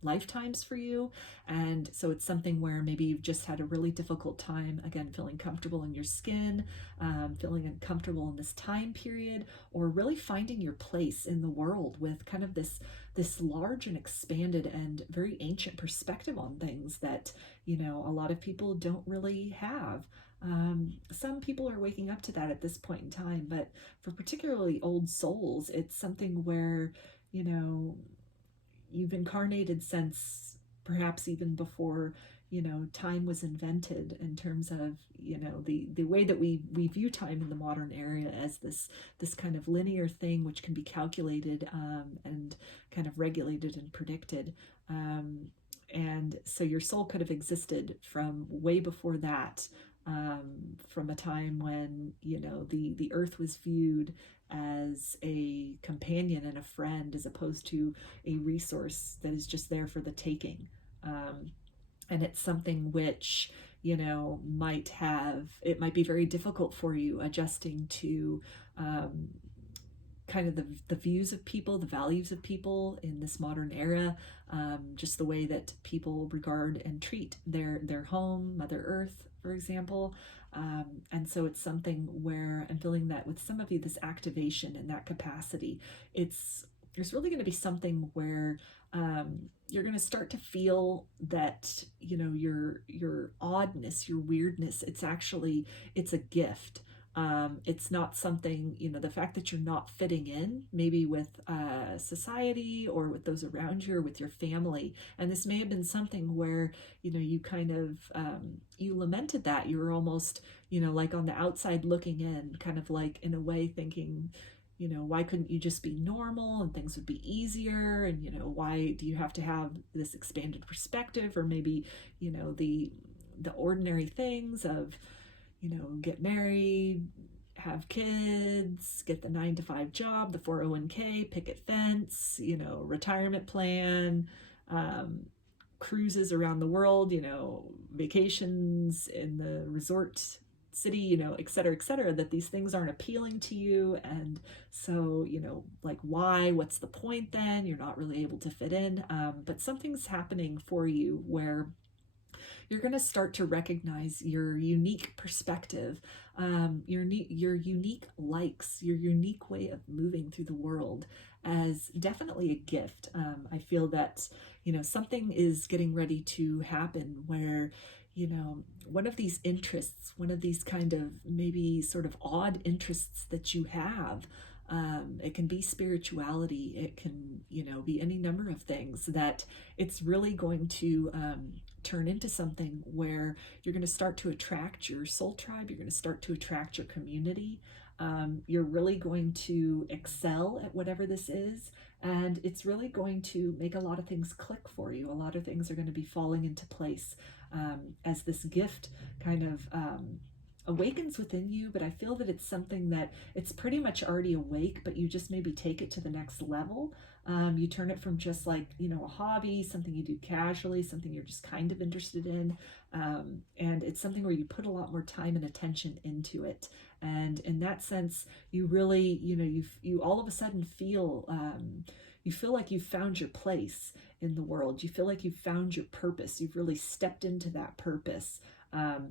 lifetimes for you. And so it's something where maybe you've just had a really difficult time, again, feeling comfortable in your skin, feeling uncomfortable in this time period, or really finding your place in the world with kind of this large and expanded and very ancient perspective on things that, you know, a lot of people don't really have. Some people are waking up to that at this point in time, but for particularly old souls, it's something where, you know, you've incarnated since perhaps even before, you know, time was invented, in terms of, you know, the way that we view time in the modern era as this kind of linear thing which can be calculated and kind of regulated and predicted. And so your soul could have existed from way before that, from a time when, you know, the earth was viewed as a companion and a friend, as opposed to a resource that is just there for the taking. And it's something which, you know, might be very difficult for you adjusting to kind of the views of people, the values of people in this modern era, just the way that people regard and treat their home, Mother Earth, for example. And so it's something where I'm feeling that with some of you, this activation and that capacity, there's really going to be something where you're going to start to feel that, you know, your oddness, your weirdness, it's a gift. It's not something, you know, the fact that you're not fitting in, maybe with society or with those around you or with your family. And this may have been something where, you know, you kind of, you lamented that. You were almost, you know, like on the outside looking in, kind of like in a way thinking, you know, why couldn't you just be normal and things would be easier? And, you know, why do you have to have this expanded perspective? Or maybe, you know, the ordinary things of, you know, get married, have kids, get the 9-to-5 job, the 401k, picket fence, you know, retirement plan, cruises around the world, you know, vacations in the resort city, you know, et cetera, that these things aren't appealing to you. And so, you know, like, why? What's the point then? You're not really able to fit in. But something's happening for you where you're going to start to recognize your unique perspective, your unique likes, your unique way of moving through the world as definitely a gift. I feel that, you know, something is getting ready to happen where, you know, one of these interests, one of these kind of maybe sort of odd interests that you have, it can be spirituality, it can, you know, be any number of things, that it's really going to turn into something where you're going to start to attract your soul tribe, you're going to start to attract your community, you're really going to excel at whatever this is, and it's really going to make a lot of things click for you. A lot of things are going to be falling into place as this gift kind of awakens within you. But I feel that it's something that it's pretty much already awake, but you just maybe take it to the next level. You turn it from just like, you know, a hobby, something you do casually, something you're just kind of interested in, and it's something where you put a lot more time and attention into it. And in that sense, you really, you know, you all of a sudden feel you feel like you've found your place in the world. You feel like you've found your purpose. You've really stepped into that purpose.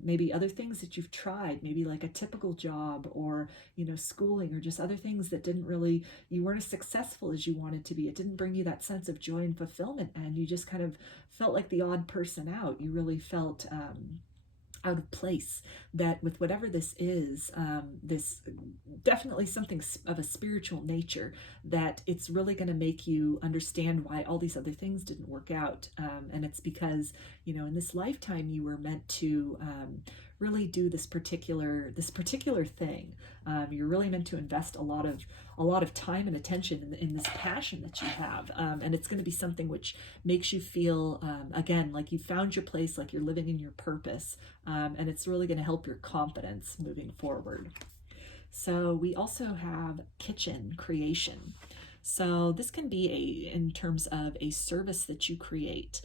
Maybe other things that you've tried, maybe like a typical job, or, you know, schooling, or just other things that didn't really, you weren't as successful as you wanted to be. It didn't bring you that sense of joy and fulfillment, and you just kind of felt like the odd person out. You really felt out of place, that with whatever this is, this definitely something of a spiritual nature, that it's really going to make you understand why all these other things didn't work out. And it's because, you know, in this lifetime you were meant to really do this particular thing. You're really meant to invest a lot of time and attention in this passion that you have, and it's going to be something which makes you feel again like you found your place, like you're living in your purpose, and it's really going to help your confidence moving forward. So we also have kitchen creation. So this can be in terms of a service that you create.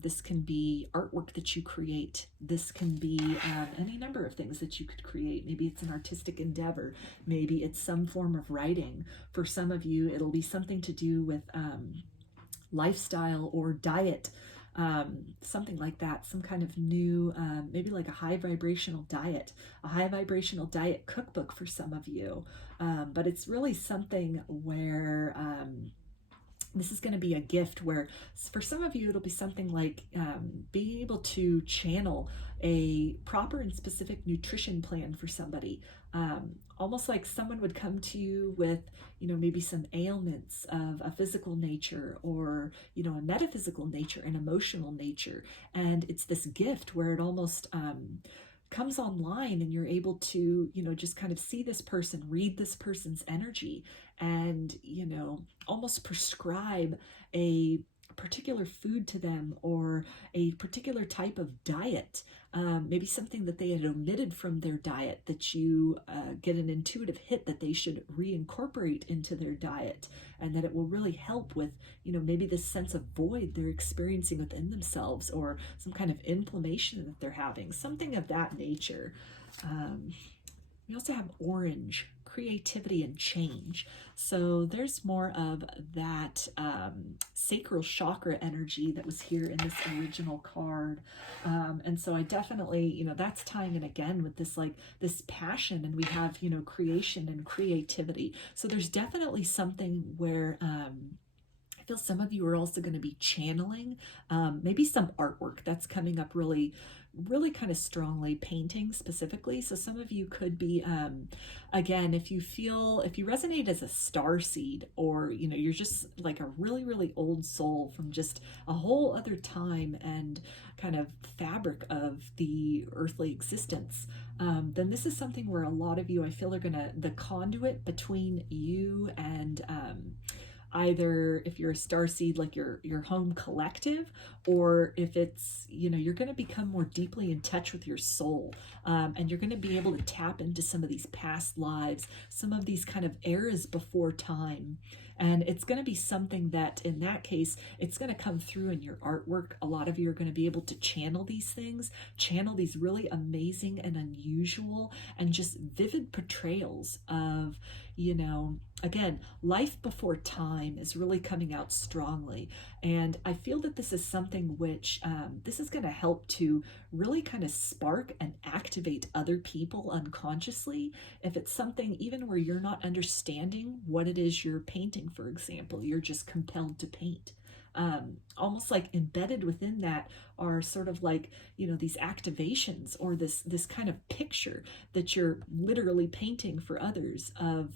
This can be artwork that you create. This can be any number of things that you could create. Maybe it's an artistic endeavor. Maybe it's some form of writing. For some of you, it'll be something to do with lifestyle or diet, something like that, some kind of new, maybe like a high vibrational diet cookbook for some of you. But it's really something where this is going to be a gift where for some of you it'll be something like being able to channel a proper and specific nutrition plan for somebody. Almost like someone would come to you with, you know, maybe some ailments of a physical nature, or, you know, a metaphysical nature, an emotional nature. And it's this gift where it almost comes online, and you're able to, you know, just kind of see this person, read this person's energy, and, you know, almost prescribe a particular food to them, or a particular type of diet, maybe something that they had omitted from their diet, that you get an intuitive hit that they should reincorporate into their diet, and that it will really help with, you know, maybe this sense of void they're experiencing within themselves, or some kind of inflammation that they're having, something of that nature. We also have orange, creativity and change. So there's more of that sacral chakra energy that was here in this original card. And so I definitely, you know, that's tying in again with this, like this passion, and we have, you know, creation and creativity. So there's definitely something where I feel some of you are also going to be channeling maybe some artwork that's coming up really kind of strongly, painting specifically. So some of you could be, again, if you resonate as a starseed, or, you know, you're just like a really old soul from just a whole other time and kind of fabric of the earthly existence, then this is something where a lot of you, I feel, are the conduit between you and either, if you're a starseed, like your home collective, or if it's, you know, you're going to become more deeply in touch with your soul, and you're going to be able to tap into some of these past lives, some of these kind of eras before time, And it's going to be something that, in that case, it's going to come through in your artwork. A lot of you are going to be able to channel these things, channel these really amazing and unusual and just vivid portrayals of, you know, again, life before time is really coming out strongly. And I feel that this is something which, this is going to help to really kind of spark and activate other people unconsciously. If it's something even where you're not understanding what it is you're painting, for example, you're just compelled to paint. Almost like embedded within that are sort of like, you know, these activations or this kind of picture that you're literally painting for others of,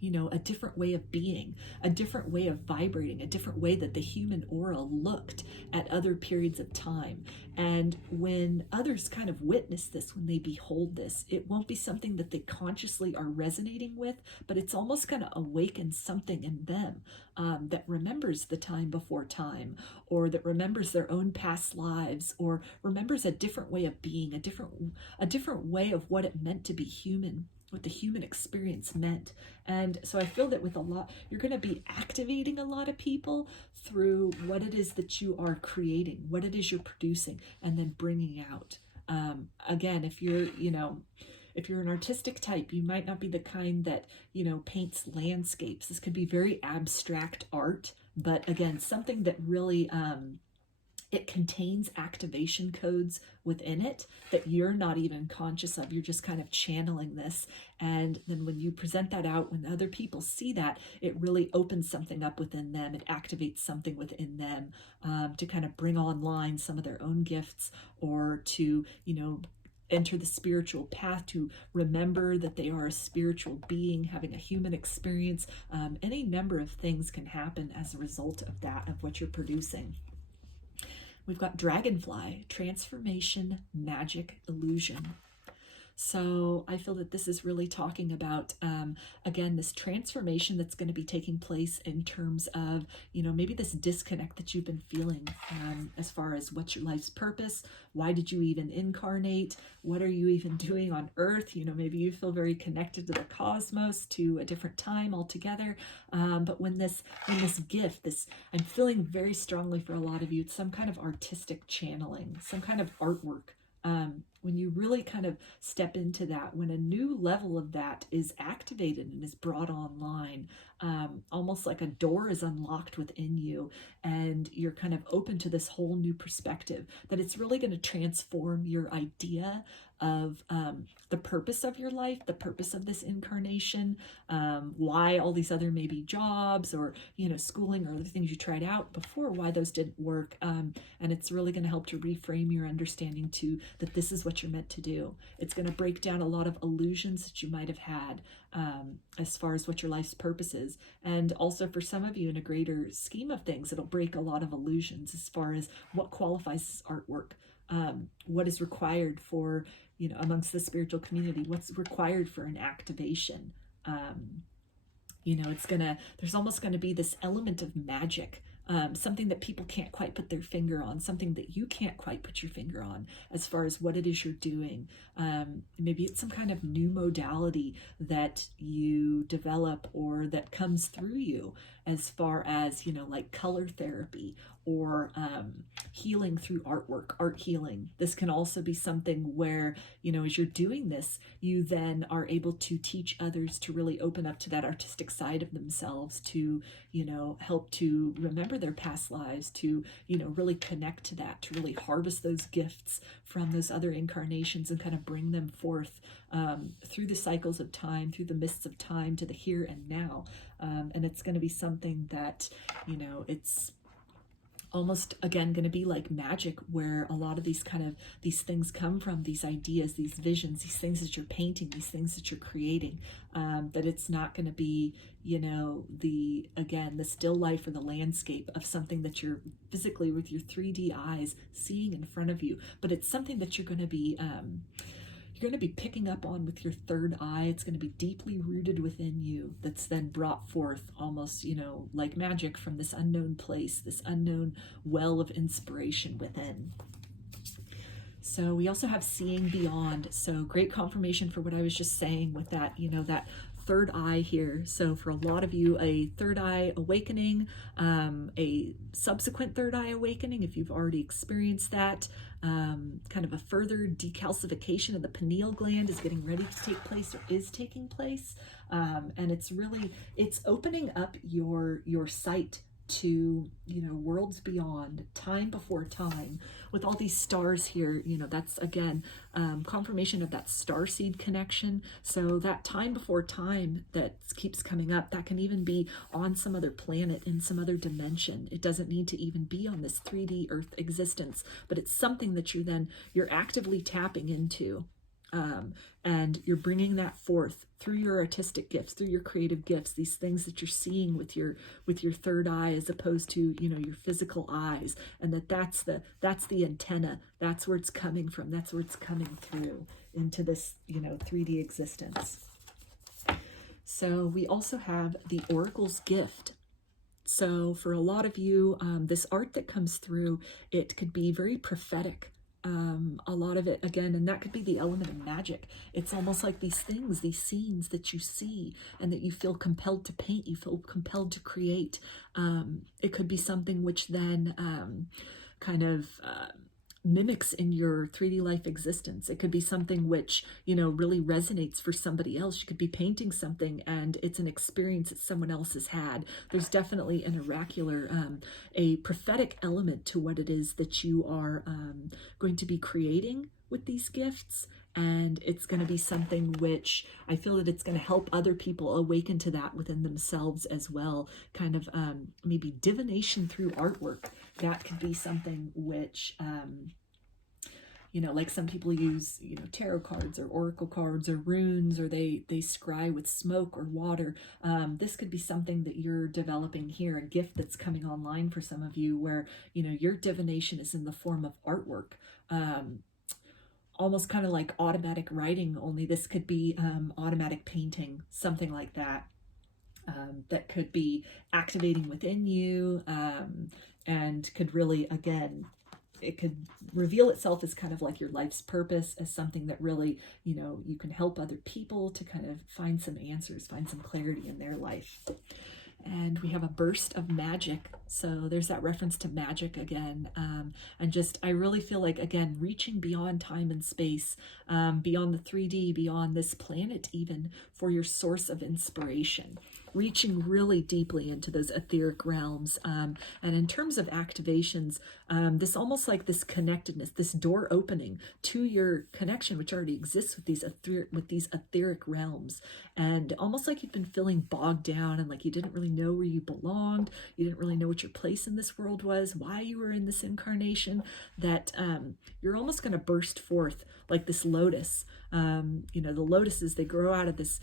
you know, a different way of being, a different way of vibrating, a different way that the human aura looked at other periods of time. And when others kind of witness this, when they behold this, it won't be something that they consciously are resonating with, but it's almost going to awaken something in them that remembers the time before time, or that remembers their own past lives, or remembers a different way of being, a different way of what it meant to be human, what the human experience meant. And so I feel that with a lot, you're going to be activating a lot of people through what it is that you are creating, what it is you're producing, and then bringing out. Again, if you're, you know, if you're an artistic type, you might not be the kind that, you know, paints landscapes. This could be very abstract art, but again, something that really, it contains activation codes within it that you're not even conscious of. You're just kind of channeling this. And then when you present that out, when other people see that, it really opens something up within them. It activates something within them to kind of bring online some of their own gifts, or to, you know, enter the spiritual path, to remember that they are a spiritual being having a human experience. Any number of things can happen as a result of that, of what you're producing. We've got Dragonfly, Transformation, Magic, Illusion. So I feel that this is really talking about, again, this transformation that's going to be taking place in terms of, you know, maybe this disconnect that you've been feeling as far as what's your life's purpose? Why did you even incarnate? What are you even doing on Earth? You know, maybe you feel very connected to the cosmos, to a different time altogether. But when this gift, I'm feeling very strongly for a lot of you, it's some kind of artistic channeling, some kind of artwork. When you really kind of step into that, when a new level of that is activated and is brought online, almost like a door is unlocked within you, and you're kind of open to this whole new perspective, that it's really going to transform your idea of the purpose of your life, the purpose of this incarnation, why all these other maybe jobs or, you know, schooling or other things you tried out before, why those didn't work. And it's really going to help to reframe your understanding to that this is what you're meant to do. It's going to break down a lot of illusions that you might have had as far as what your life's purpose is. And also for some of you, in a greater scheme of things, it'll break a lot of illusions as far as what qualifies as artwork. What is required for, you know, amongst the spiritual community, what's required for an activation. You know, there's almost going to be this element of magic, something that people can't quite put their finger on, something that you can't quite put your finger on as far as what it is you're doing. Maybe it's some kind of new modality that you develop or that comes through you, as far as, you know, like color therapy or healing through artwork, art healing. This can also be something where, you know, as you're doing this, you then are able to teach others to really open up to that artistic side of themselves, to, you know, help to remember their past lives, to, you know, really connect to that, to really harvest those gifts from those other incarnations and kind of bring them forth through the cycles of time, through the mists of time, to the here and now. And it's going to be something that, you know, it's almost, again, going to be like magic, where a lot of these things come from, these ideas, these visions, these things that you're painting, these things that you're creating, that it's not going to be, you know, the still life or the landscape of something that you're physically with your 3D eyes seeing in front of you, but it's something that you're going to be picking up on with your third eye. It's going to be deeply rooted within you, that's then brought forth almost, you know, like magic from this unknown place, this unknown well of inspiration within. So we also have Seeing Beyond. So great confirmation for what I was just saying with that, you know, that third eye here. So for a lot of you, a third eye awakening, a subsequent third eye awakening, if you've already experienced that, kind of a further decalcification of the pineal gland is getting ready to take place or is taking place. And it's opening up your sight to, worlds beyond, time before time. With all these stars here, that's again confirmation of that starseed connection. So that time before time that keeps coming up, that can even be on some other planet, in some other dimension. It doesn't need to even be on this 3D earth existence, but it's something that you're actively tapping into. And you're bringing that forth through your artistic gifts, through your creative gifts, these things that you're seeing with your third eye, as opposed to, your physical eyes, and that's the antenna. That's where it's coming from. That's where it's coming through into this, 3D existence. So we also have the Oracle's gift. So for a lot of you, this art that comes through, it could be very prophetic. A lot of it, again, and that could be the element of magic. It's almost like these things, these scenes that you see and that you feel compelled to paint, you feel compelled to create. It could be something which then mimics in your 3D life existence. It could be something which, really resonates for somebody else. You could be painting something and it's an experience that someone else has had. There's definitely an oracular, a prophetic element to what it is that you are going to be creating with these gifts. And it's going to be something which I feel that it's going to help other people awaken to that within themselves as well. Kind of maybe divination through artwork. That could be something which, like some people use, tarot cards or oracle cards or runes, or they scry with smoke or water. This could be something that you're developing here, a gift that's coming online for some of you where, your divination is in the form of artwork. Almost kind of like automatic writing, only this could be automatic painting, something like that. That could be activating within you, and could really, again, it could reveal itself as kind of like your life's purpose, as something that really, you can help other people to kind of find some answers, find some clarity in their life. And we have a burst of magic. So there's that reference to magic again. And just, I really feel like, again, reaching beyond time and space, beyond the 3D, beyond this planet even, for your source of inspiration. Reaching really deeply into those etheric realms. And in terms of activations, this almost like this connectedness, this door opening to your connection, which already exists with these etheric realms. And almost like you've been feeling bogged down and like you didn't really know where you belonged. You didn't really know what your place in this world was, why you were in this incarnation, that you're almost going to burst forth like this lotus. The lotuses, they grow out of this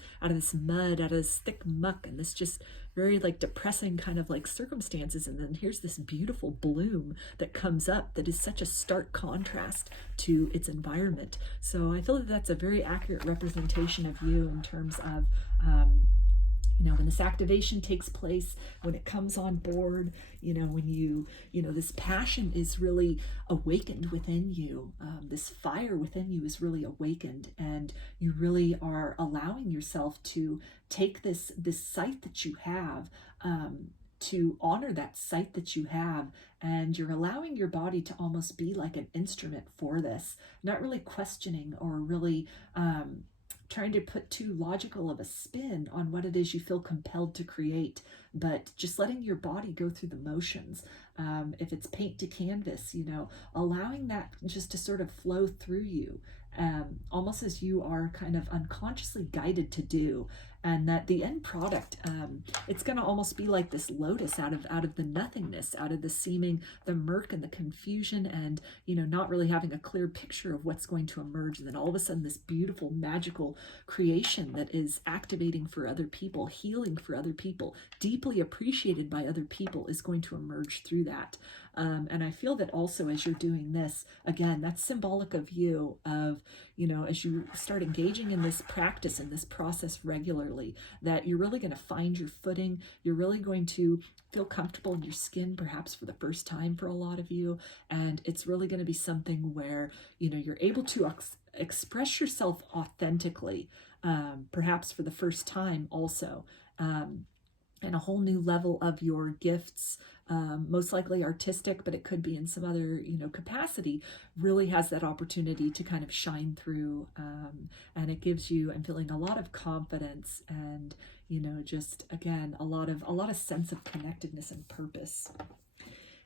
mud, out of this thick muck, and this just very like depressing kind of like circumstances. And then here's this beautiful bloom that comes up that is such a stark contrast to its environment. So I feel that that's a very accurate representation of you in terms of, when this activation takes place, when it comes on board, when this passion is really awakened within you, this fire within you is really awakened, and you really are allowing yourself to take this sight that you have, to honor that sight that you have, and you're allowing your body to almost be like an instrument for this, not really questioning or really, trying to put too logical of a spin on what it is you feel compelled to create, but just letting your body go through the motions. If it's paint to canvas, allowing that just to sort of flow through you, almost as you are kind of unconsciously guided to do. And that the end product, it's going to almost be like this lotus out of the nothingness, out of the murk and the confusion, and not really having a clear picture of what's going to emerge. And then all of a sudden, this beautiful, magical creation that is activating for other people, healing for other people, deeply appreciated by other people, is going to emerge through that. And I feel that also as you're doing this, again, that's symbolic of you, of, you know, as you start engaging in this practice, in this process regularly, that you're really going to find your footing. You're really going to feel comfortable in your skin, perhaps for the first time for a lot of you. And it's really going to be something where, you know, you're able to express yourself authentically, perhaps for the first time also. And a whole new level of your gifts, most likely artistic, but it could be in some other, you know, capacity, really has that opportunity to kind of shine through. And it gives you, I'm feeling a lot of confidence and, you know, just again, a lot of sense of connectedness and purpose.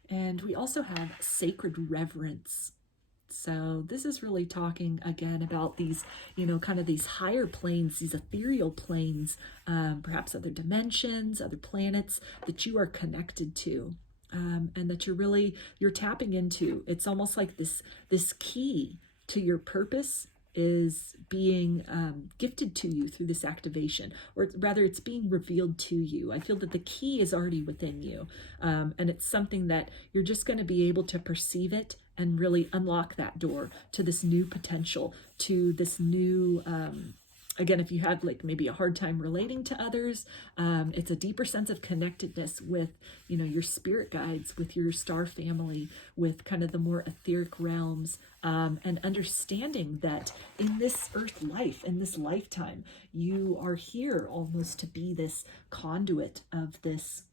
And we also have sacred reverence. So this is really talking again about these, you know, kind of these higher planes, these ethereal planes, perhaps other dimensions, other planets that you are connected to, and that you're tapping into. It's almost like this key to your purpose is being gifted to you through this activation, or rather it's being revealed to you. I feel that the key is already within you, and it's something that you're just going to be able to perceive it and really unlock that door to this new potential, to this new, again, if you had like maybe a hard time relating to others, it's a deeper sense of connectedness with, you know, your spirit guides, with your star family, with kind of the more etheric realms, and understanding that in this earth life, in this lifetime, you are here almost to be this conduit of this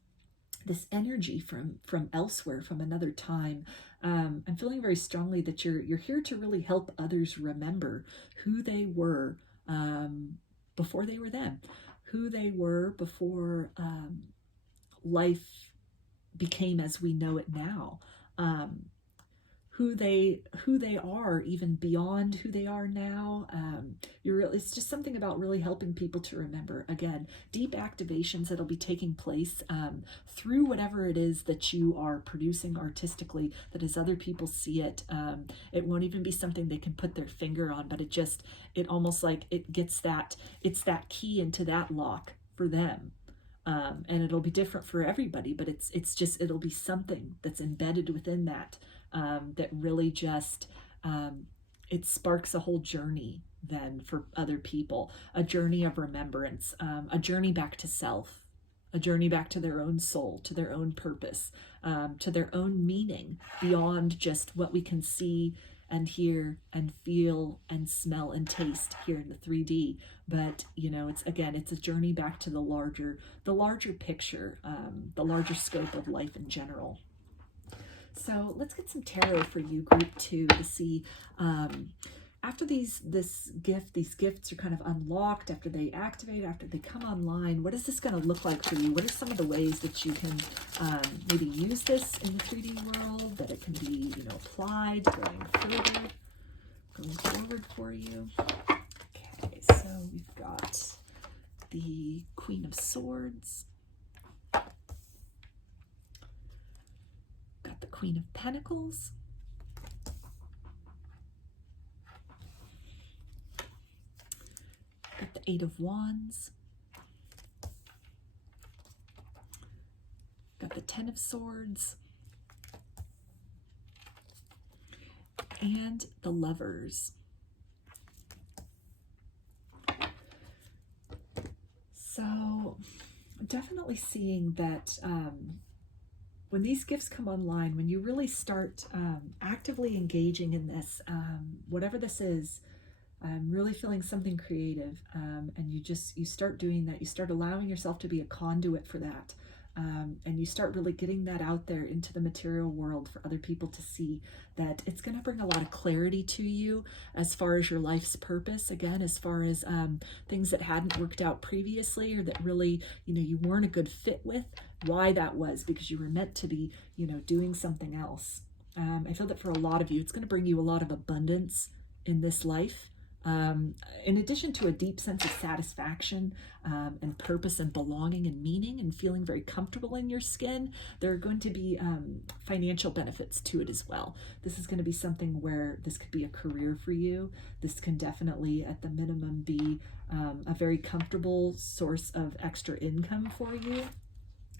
energy from elsewhere, from another time. I'm feeling very strongly that you're here to really help others remember who they were before they were them, who they were before life became as we know it now, who they are even beyond who they are now. It's just something about really helping people to remember, again, deep activations that'll be taking place through whatever it is that you are producing artistically, that as other people see it, it won't even be something they can put their finger on, but it almost like it gets it's that key into that lock for them. And it'll be different for everybody, but it'll be something that's embedded within that, that really just, it sparks a whole journey then for other people, a journey of remembrance, a journey back to self, a journey back to their own soul, to their own purpose, to their own meaning beyond just what we can see and hear and feel and smell and taste here in the 3D. But, you know, it's a journey back to the larger picture, the larger scope of life in general. So let's get some tarot for you, group 2, to see, after these gifts are kind of unlocked, after they activate, after they come online, what is this going to look like for you? What are some of the ways that you can maybe use this in the 3D world, that it can be, you know, applied going forward for you? Okay, so we've got the Queen of Swords, got the Queen of Pentacles, got the Eight of Wands, got the Ten of Swords, and the Lovers. So definitely seeing that when these gifts come online, when you really start actively engaging in this, whatever this is, I'm really feeling something creative, and you start doing that. You start allowing yourself to be a conduit for that, and you start really getting that out there into the material world for other people to see, that it's going to bring a lot of clarity to you as far as your life's purpose, again, as far as things that hadn't worked out previously, or that really, you know, you weren't a good fit with, why that was, because you were meant to be, you know, doing something else. I feel that for a lot of you, it's going to bring you a lot of abundance in this life. In addition to a deep sense of satisfaction and purpose and belonging and meaning and feeling very comfortable in your skin, there are going to be financial benefits to it as well. This is going to be something where this could be a career for you. This can definitely, at the minimum, be a very comfortable source of extra income for you.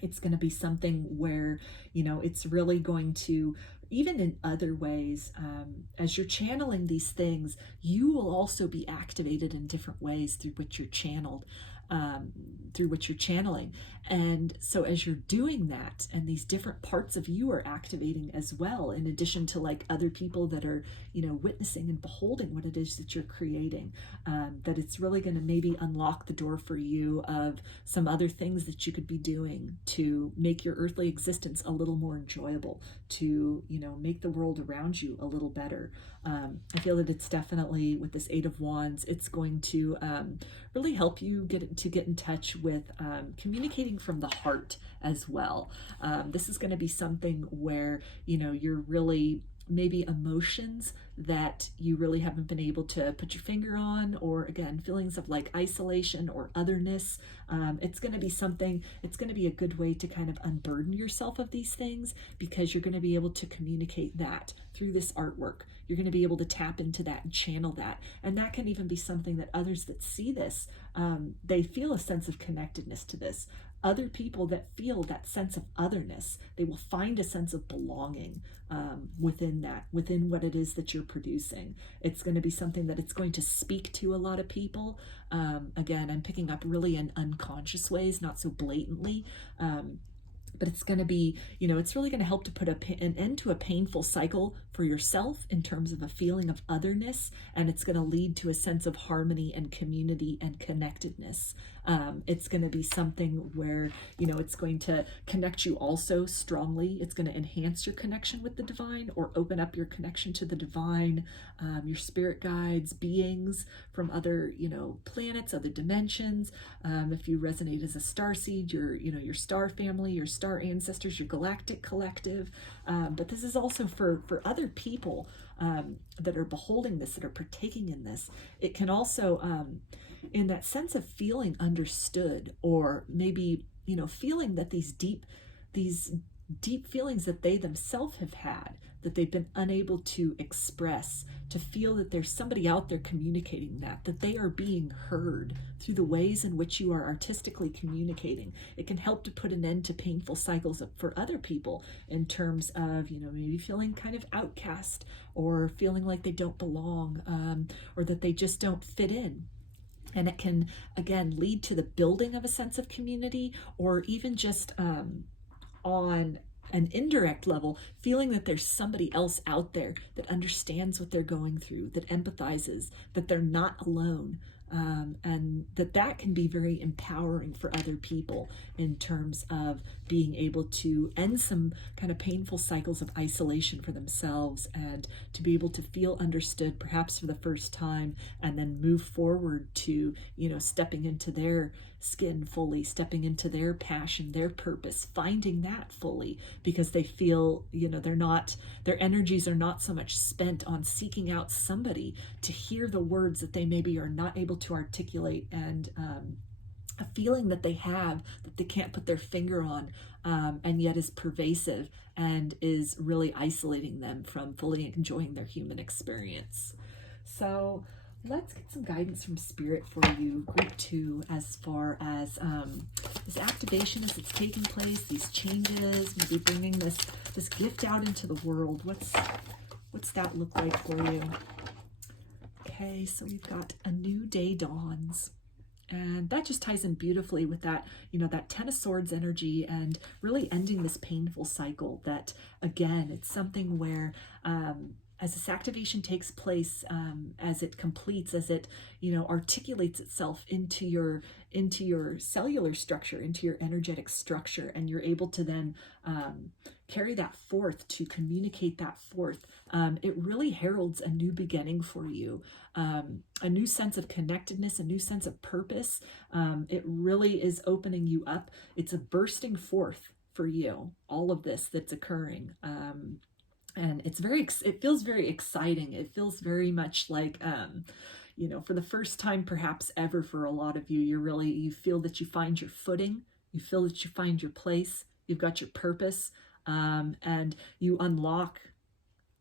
It's going to be something where, you know, it's really going to, even in other ways, as you're channeling these things, you will also be activated in different ways through which you're channeled, through which you're channeling. And so as you're doing that, and these different parts of you are activating as well, in addition to like other people that are, you know, witnessing and beholding what it is that you're creating, that it's really going to maybe unlock the door for you of some other things that you could be doing to make your earthly existence a little more enjoyable, to, you know, make the world around you a little better. I feel that it's definitely, with this Eight of Wands, it's going to really help you get in touch with communicating from the heart as well. This is going to be something where, you know, you're really, maybe emotions that you really haven't been able to put your finger on, or again, feelings of like isolation or otherness. It's going to be something, it's going to be a good way to kind of unburden yourself of these things, because you're going to be able to communicate that through this artwork. You're going to be able to tap into that and channel that. And that can even be something that others that see this, they feel a sense of connectedness to this. Other people that feel that sense of otherness, they will find a sense of belonging within that, within what it is that you're producing. It's going to be something that it's going to speak to a lot of people. Again, I'm picking up really in unconscious ways, not so blatantly. But it's going to be, you know, it's really going to help to put an end to a painful cycle for yourself in terms of a feeling of otherness, and it's going to lead to a sense of harmony and community and connectedness. It's going to be something where, you know, it's going to connect you also strongly. It's going to enhance your connection with the divine, or open up your connection to the divine, your spirit guides, beings from other, you know, planets, other dimensions. If you resonate as a starseed, your star family, your star ancestors, your galactic collective. But this is also for other people that are beholding this, that are partaking in this. It can also, in that sense of feeling understood, or maybe, you know, feeling that these deep feelings that they themselves have had, that they've been unable to express, to feel that there's somebody out there communicating that they are being heard through the ways in which you are artistically communicating. It can help to put an end to painful cycles for other people, in terms of, you know, maybe feeling kind of outcast, or feeling like they don't belong, or that they just don't fit in. And it can, again, lead to the building of a sense of community, or even just on an indirect level, feeling that there's somebody else out there that understands what they're going through, that empathizes, that they're not alone. And that can be very empowering for other people, in terms of being able to end some kind of painful cycles of isolation for themselves, and to be able to feel understood, perhaps for the first time, and then move forward to, you know, stepping into their skin fully, stepping into their passion, their purpose, finding that fully, because they feel, you know, their energies are not so much spent on seeking out somebody to hear the words that they maybe are not able to articulate, and a feeling that they have that they can't put their finger on, and yet is pervasive and is really isolating them from fully enjoying their human experience. So let's get some guidance from Spirit for you, Group 2, as far as this activation as it's taking place, these changes, maybe bringing this gift out into the world. What's that look like for you? Okay, so we've got a new day dawns. And that just ties in beautifully with that, you know, that Ten of Swords energy, and really ending this painful cycle. That, again, it's something where, as this activation takes place, as it completes, as it, you know, articulates itself into your cellular structure, into your energetic structure, and you're able to then carry that forth, to communicate that forth. It really heralds a new beginning for you, a new sense of connectedness, a new sense of purpose. It really is opening you up. It's a bursting forth for you, all of this that's occurring. And it feels very exciting. It feels very much like, you know, for the first time perhaps ever for a lot of you, you feel that you find your footing, you feel that you find your place, you've got your purpose, and you unlock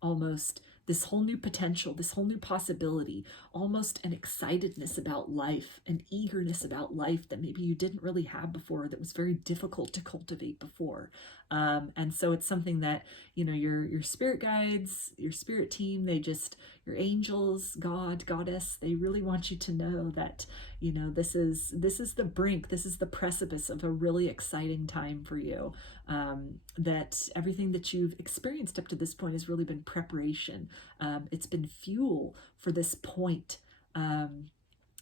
almost this whole new potential, this whole new possibility, almost an excitedness about life, an eagerness about life that maybe you didn't really have before, that was very difficult to cultivate before. And so it's something that, you know, your spirit guides, your spirit team, your angels, God, goddess, they really want you to know that, you know, this is the brink, this is the precipice of a really exciting time for you. That everything that you've experienced up to this point has really been preparation. It's been fuel for this point.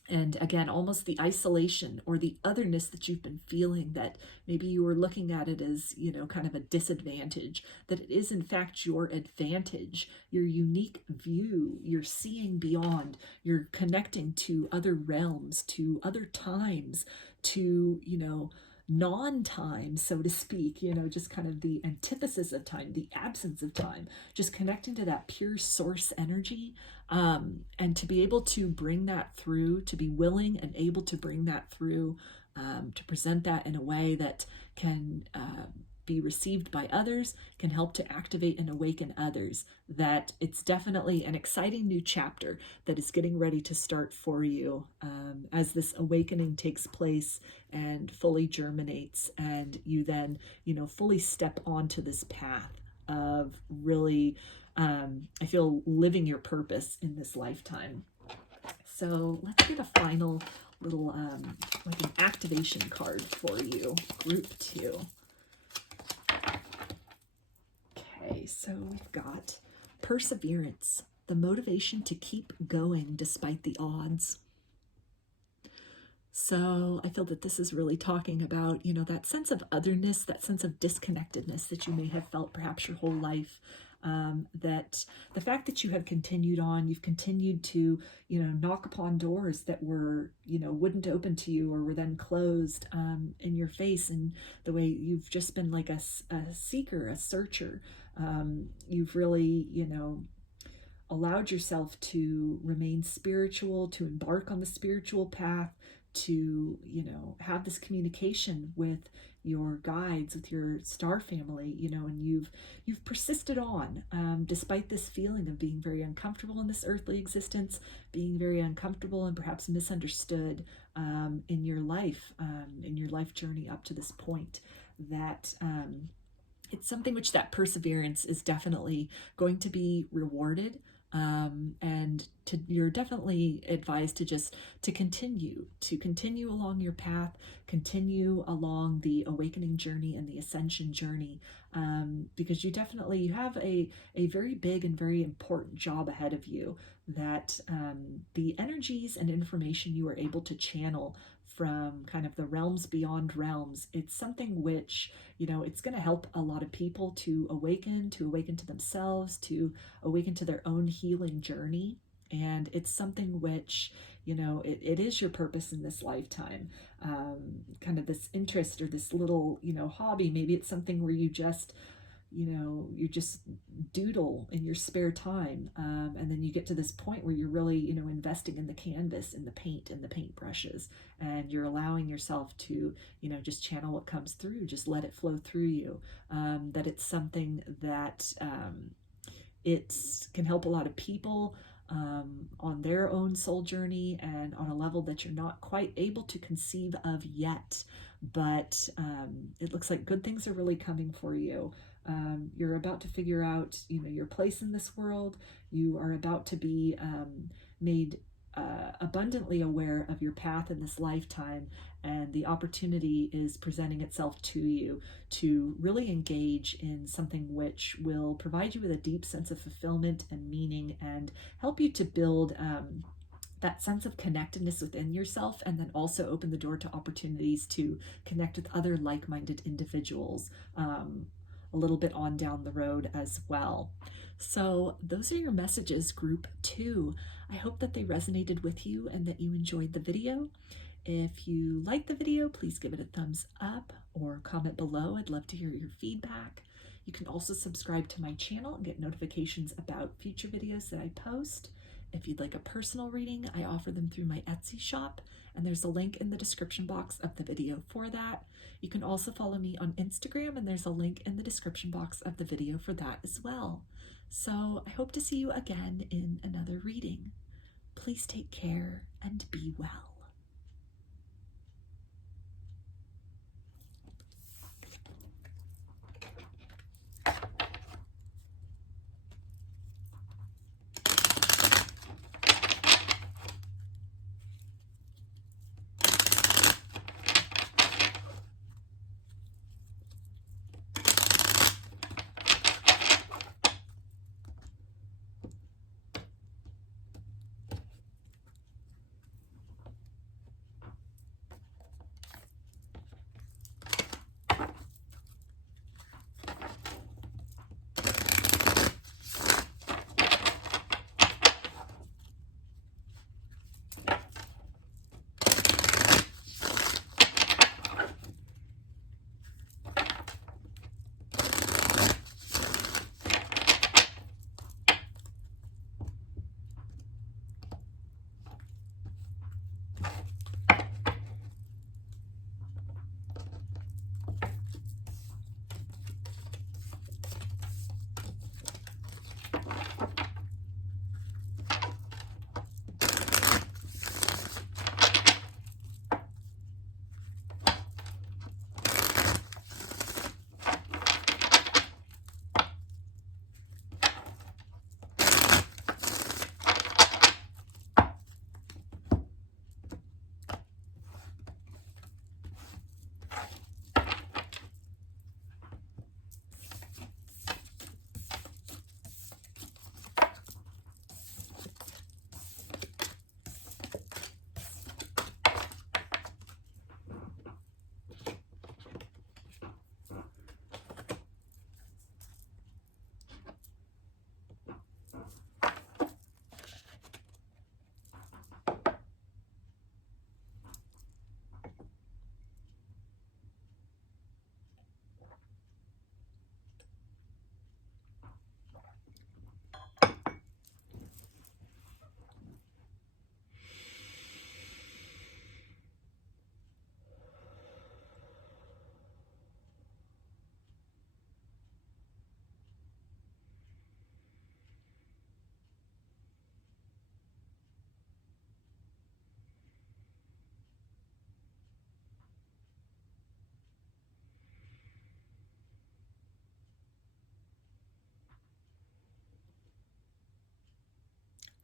And again, almost the isolation or the otherness that you've been feeling, that maybe you were looking at it as, you know, kind of a disadvantage, that it is in fact your advantage, your unique view. You're seeing beyond, you're connecting to other realms, to other times, to, you know, non-time, so to speak, you know, just kind of the antithesis of time, the absence of time, just connecting to that pure source energy. And to be able to bring that through, to be willing and able to bring that through, to present that in a way that can be received by others, can help to activate and awaken others, that it's definitely an exciting new chapter that is getting ready to start for you, as this awakening takes place and fully germinates, and you then, you know, fully step onto this path of really, I feel, living your purpose in this lifetime. So let's get a final little like an activation card for you, group 2. Okay, so we've got perseverance, the motivation to keep going despite the odds. So I feel that this is really talking about, you know, that sense of otherness, that sense of disconnectedness that you may have felt perhaps your whole life. That the fact that you have continued on, you've continued to, you know, knock upon doors that were, you know, wouldn't open to you or were then closed in your face, and the way you've just been like a seeker, a searcher. You've really, you know, allowed yourself to remain spiritual, to embark on the spiritual path, to, you know, have this communication with your guides, with your star family, you know, and you've persisted on, despite this feeling of being very uncomfortable in this earthly existence, being very uncomfortable and perhaps misunderstood in your life journey up to this point. That it's something which that perseverance is definitely going to be rewarded. And you're definitely advised to continue along your path, continue along the awakening journey and the ascension journey, because you have a very big and very important job ahead of you, that the energies and information you are able to channel from kind of the realms beyond realms, it's something which, you know, it's going to help a lot of people to awaken to themselves, to awaken to their own healing journey. And it's something which, you know, it is your purpose in this lifetime. Kind of this interest or this little, you know, hobby. Maybe it's something where you just doodle in your spare time, and then you get to this point where you're really, you know, investing in the canvas, in the paint and the paint brushes, and you're allowing yourself to, you know, just channel what comes through, just let it flow through you. That it's something that it can help a lot of people on their own soul journey, and on a level that you're not quite able to conceive of yet. But it looks like good things are really coming for you. You're about to figure out, you know, your place in this world. You are about to be made abundantly aware of your path in this lifetime, and the opportunity is presenting itself to you to really engage in something which will provide you with a deep sense of fulfillment and meaning, and help you to build that sense of connectedness within yourself, and then also open the door to opportunities to connect with other like-minded individuals a little bit on down the road as well. So those are your messages, group 2. I hope that they resonated with you and that you enjoyed the video. If you liked the video, please give it a thumbs up or comment below. I'd love to hear your feedback. You can also subscribe to my channel and get notifications about future videos that I post. If you'd like a personal reading, I offer them through my Etsy shop, and there's a link in the description box of the video for that. You can also follow me on Instagram, and there's a link in the description box of the video for that as well. So I hope to see you again in another reading. Please take care and be well.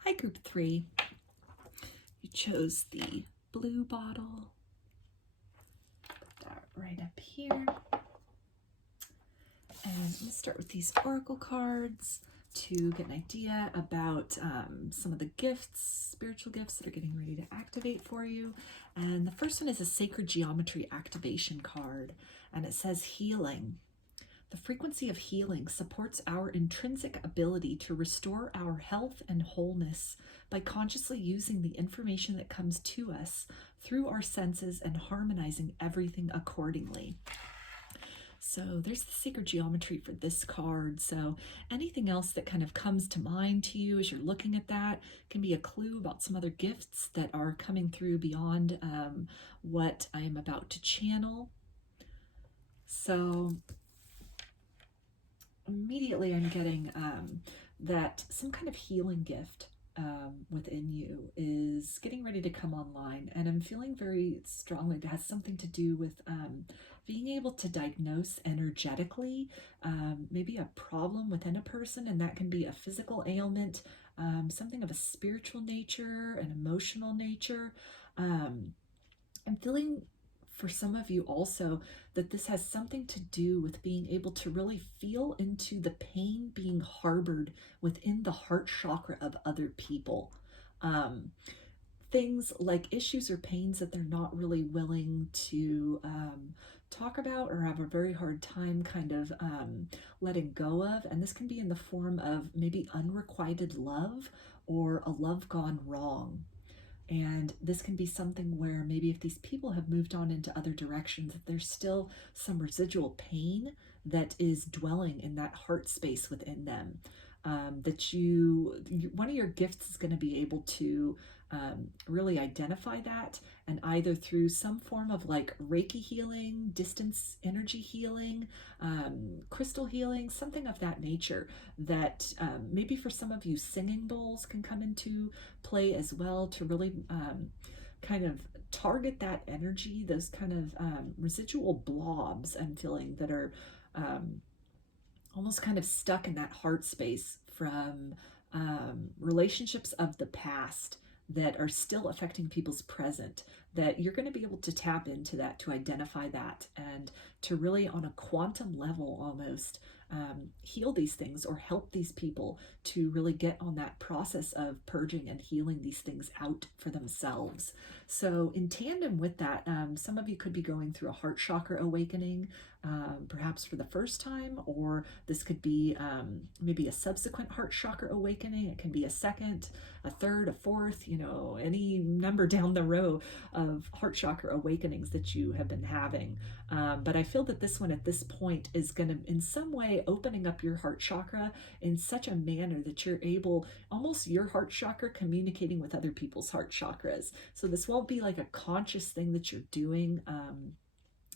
Hi, group 3. You chose the blue bottle. Put that right up here. And let's start with these oracle cards to get an idea about some of the gifts, spiritual gifts that are getting ready to activate for you. And the first one is a sacred geometry activation card, and it says healing. The frequency of healing supports our intrinsic ability to restore our health and wholeness by consciously using the information that comes to us through our senses and harmonizing everything accordingly. So there's the sacred geometry for this card. So anything else that kind of comes to mind to you as you're looking at that can be a clue about some other gifts that are coming through beyond what I am about to channel. So immediately I'm getting that some kind of healing gift within you is getting ready to come online, and I'm feeling very strongly it has something to do with being able to diagnose energetically maybe a problem within a person, and that can be a physical ailment, something of a spiritual nature, an emotional nature. I'm feeling for some of you also that this has something to do with being able to really feel into the pain being harbored within the heart chakra of other people. Things like issues or pains that they're not really willing to talk about or have a very hard time kind of letting go of. And this can be in the form of maybe unrequited love or a love gone wrong. And this can be something where maybe if these people have moved on into other directions, there's still some residual pain that is dwelling in that heart space within them. that one of your gifts is going to be able to really identify that, and either through some form of like Reiki healing, distance energy healing, crystal healing, something of that nature, that maybe for some of you singing bowls can come into play as well, to really kind of target that energy, those kind of residual blobs I'm feeling that are almost kind of stuck in that heart space from relationships of the past that are still affecting people's present, that you're going to be able to tap into that, to identify that, and to really on a quantum level almost heal these things, or help these people to really get on that process of purging and healing these things out for themselves. So in tandem with that, some of you could be going through a heart chakra awakening, perhaps for the first time, or this could be maybe a subsequent heart chakra awakening. It can be a second, a third, a fourth, any number down the row of heart chakra awakenings that you have been having. But I feel that this one at this point is going to, in some way, opening up your heart chakra in such a manner that you're able, almost your heart chakra communicating with other people's heart chakras. So this won't be like a conscious thing that you're doing.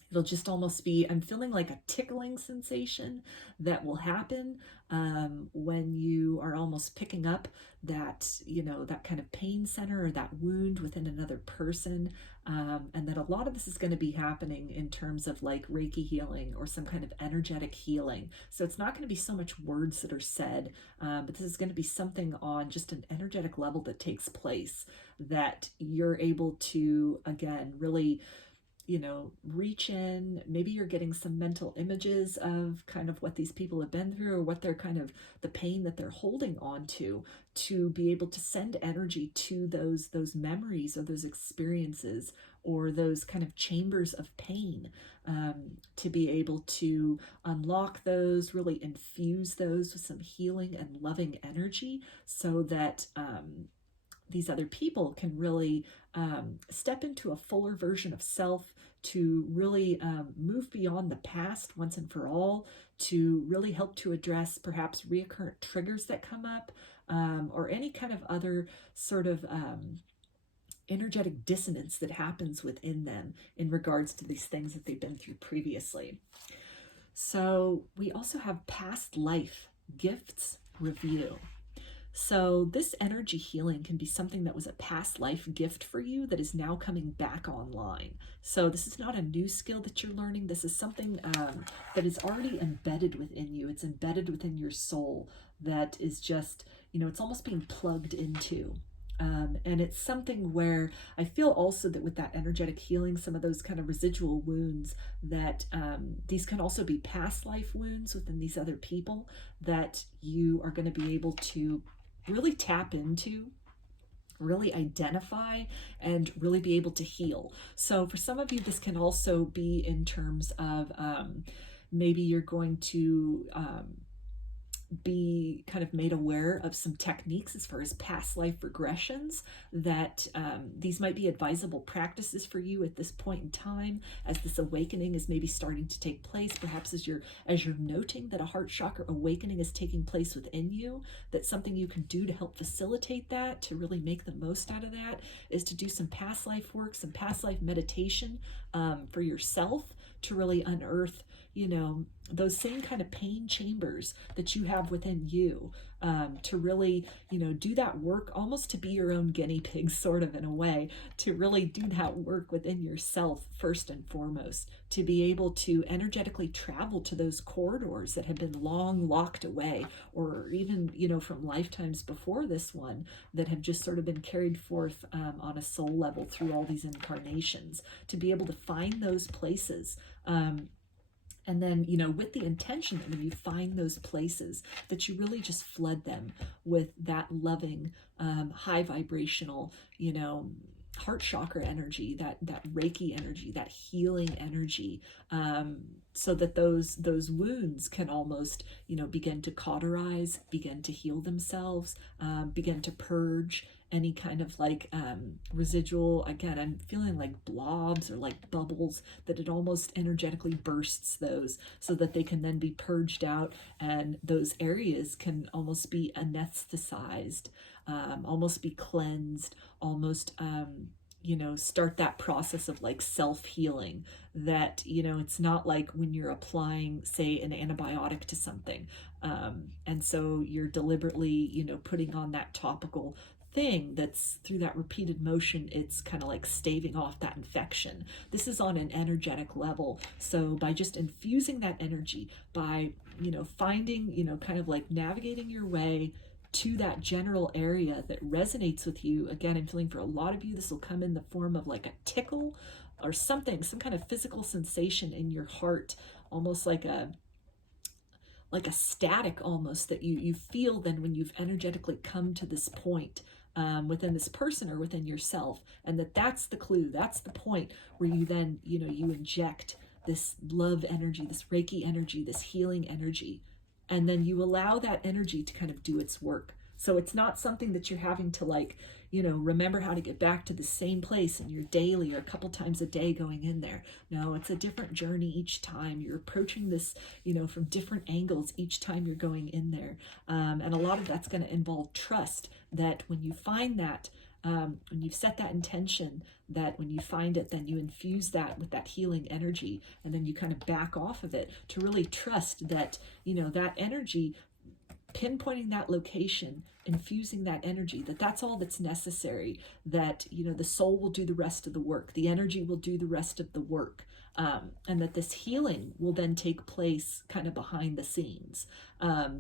It'll just almost be, I'm feeling like a tickling sensation that will happen when you are almost picking up that, that kind of pain center or that wound within another person. And that a lot of this is going to be happening in terms of like Reiki healing or some kind of energetic healing. So it's not going to be so much words that are said, but this is going to be something on just an energetic level that takes place, that you're able to, again, really reach in. Maybe you're getting some mental images of kind of what these people have been through, or what they're kind of, the pain that they're holding on to be able to send energy to those memories or those experiences or those kind of chambers of pain, to be able to unlock those, really infuse those with some healing and loving energy, so that these other people can really step into a fuller version of self, to really move beyond the past once and for all, to really help to address perhaps reoccurrent triggers that come up, or any kind of other sort of energetic dissonance that happens within them in regards to these things that they've been through previously. So we also have past life gifts review. So this energy healing can be something that was a past life gift for you that is now coming back online. So this is not a new skill that you're learning. This is something that is already embedded within you. It's embedded within your soul, that is just, it's almost being plugged into. And it's something where I feel also that with that energetic healing, some of those kind of residual wounds, that these can also be past life wounds within these other people, that you are going to be able to really tap into, really identify, and really be able to heal. So for some of you, this can also be in terms of maybe you're going to be kind of made aware of some techniques as far as past life regressions, that these might be advisable practices for you at this point in time, as this awakening is maybe starting to take place. Perhaps as you're noting that a heart chakra awakening is taking place within you, that something you can do to help facilitate that, to really make the most out of that, is to do some past life work, some past life meditation for yourself, to really unearth those same kind of pain chambers that you have within you, to really, do that work, almost to be your own guinea pig, sort of, in a way, to really do that work within yourself first and foremost, to be able to energetically travel to those corridors that have been long locked away, or even, from lifetimes before this one, that have just sort of been carried forth on a soul level through all these incarnations, to be able to find those places. And then, with the intention that when you find those places, that you really just flood them with that loving, high vibrational, heart chakra energy, that Reiki energy, that healing energy, so that those wounds can almost, you know, begin to cauterize, begin to heal themselves, begin to purge any kind of like residual. Again, I'm feeling like blobs or like bubbles, that it almost energetically bursts those so that they can then be purged out, and those areas can almost be anesthetized, almost be cleansed, almost you know, start that process of like self-healing. That, you know, it's not like when you're applying, say, an antibiotic to something, and so you're deliberately, you know, putting on that topical thing that's through that repeated motion, it's kind of like staving off that infection. This is on an energetic level. So by just infusing that energy, by, you know, finding, you know, kind of like navigating your way to that general area that resonates with you. Again, I'm feeling for a lot of you, this will come in the form of like a tickle or something, some kind of physical sensation in your heart, almost like a static almost, that you feel then when you've energetically come to this point within this person or within yourself. And that's the clue, that's the point where you then, you know, you inject this love energy, this Reiki energy, this healing energy, and then you allow that energy to kind of do its work. So it's not something that you're having to like, you know, remember how to get back to the same place in your daily or a couple times a day going in there. No, it's a different journey each time. You're approaching this, you know, from different angles each time you're going in there. And a lot of that's going to involve trust, that when you find that, when you've set that intention, that when you find it, then you infuse that with that healing energy, and then you kind of back off of it to really trust that, you know, that energy, pinpointing that location, infusing that energy, that's all that's necessary, that, you know, the soul will do the rest of the work, the energy will do the rest of the work, and that this healing will then take place kind of behind the scenes.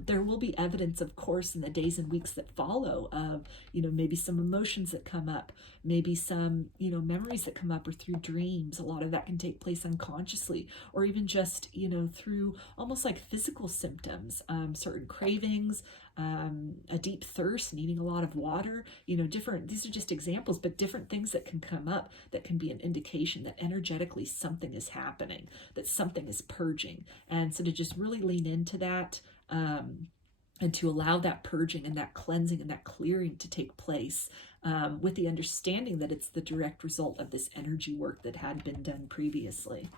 There will be evidence, of course, in the days and weeks that follow of, you know, maybe some emotions that come up, maybe some, you know, memories that come up, or through dreams. A lot of that can take place unconsciously, or even just, you know, through almost like physical symptoms, certain cravings, a deep thirst, needing a lot of water, you know, different, these are just examples, but different things that can come up that can be an indication that energetically something is happening, that something is purging. And so to just really lean into that, and to allow that purging and that cleansing and that clearing to take place, with the understanding that it's the direct result of this energy work that had been done previously.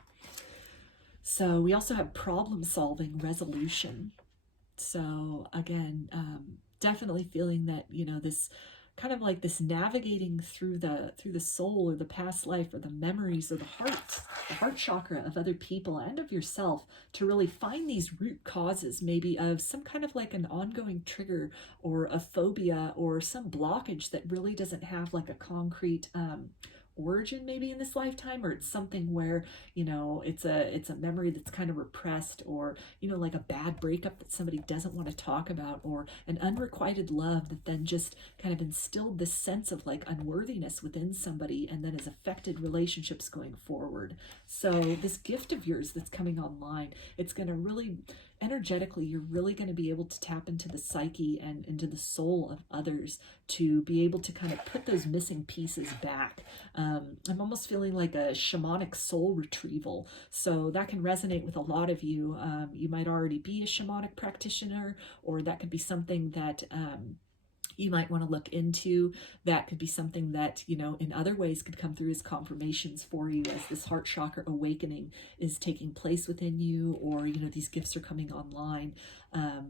So we also have problem solving, resolution. So again, definitely feeling that, you know, this kind of like this navigating through the soul or the past life or the memories or the heart chakra of other people and of yourself, to really find these root causes, maybe of some kind of like an ongoing trigger or a phobia or some blockage that really doesn't have like a concrete origin maybe in this lifetime, or it's something where, you know, it's a memory that's kind of repressed, or, you know, like a bad breakup that somebody doesn't want to talk about, or an unrequited love that then just kind of instilled this sense of like unworthiness within somebody, and then has affected relationships going forward. So this gift of yours that's coming online, it's going to really energetically, you're really going to be able to tap into the psyche and into the soul of others to be able to kind of put those missing pieces back. I'm almost feeling like a shamanic soul retrieval. So that can resonate with a lot of you. You might already be a shamanic practitioner, or that could be something that you might want to look into. That could be something that, you know, in other ways could come through as confirmations for you as this heart chakra awakening is taking place within you, or, you know, these gifts are coming online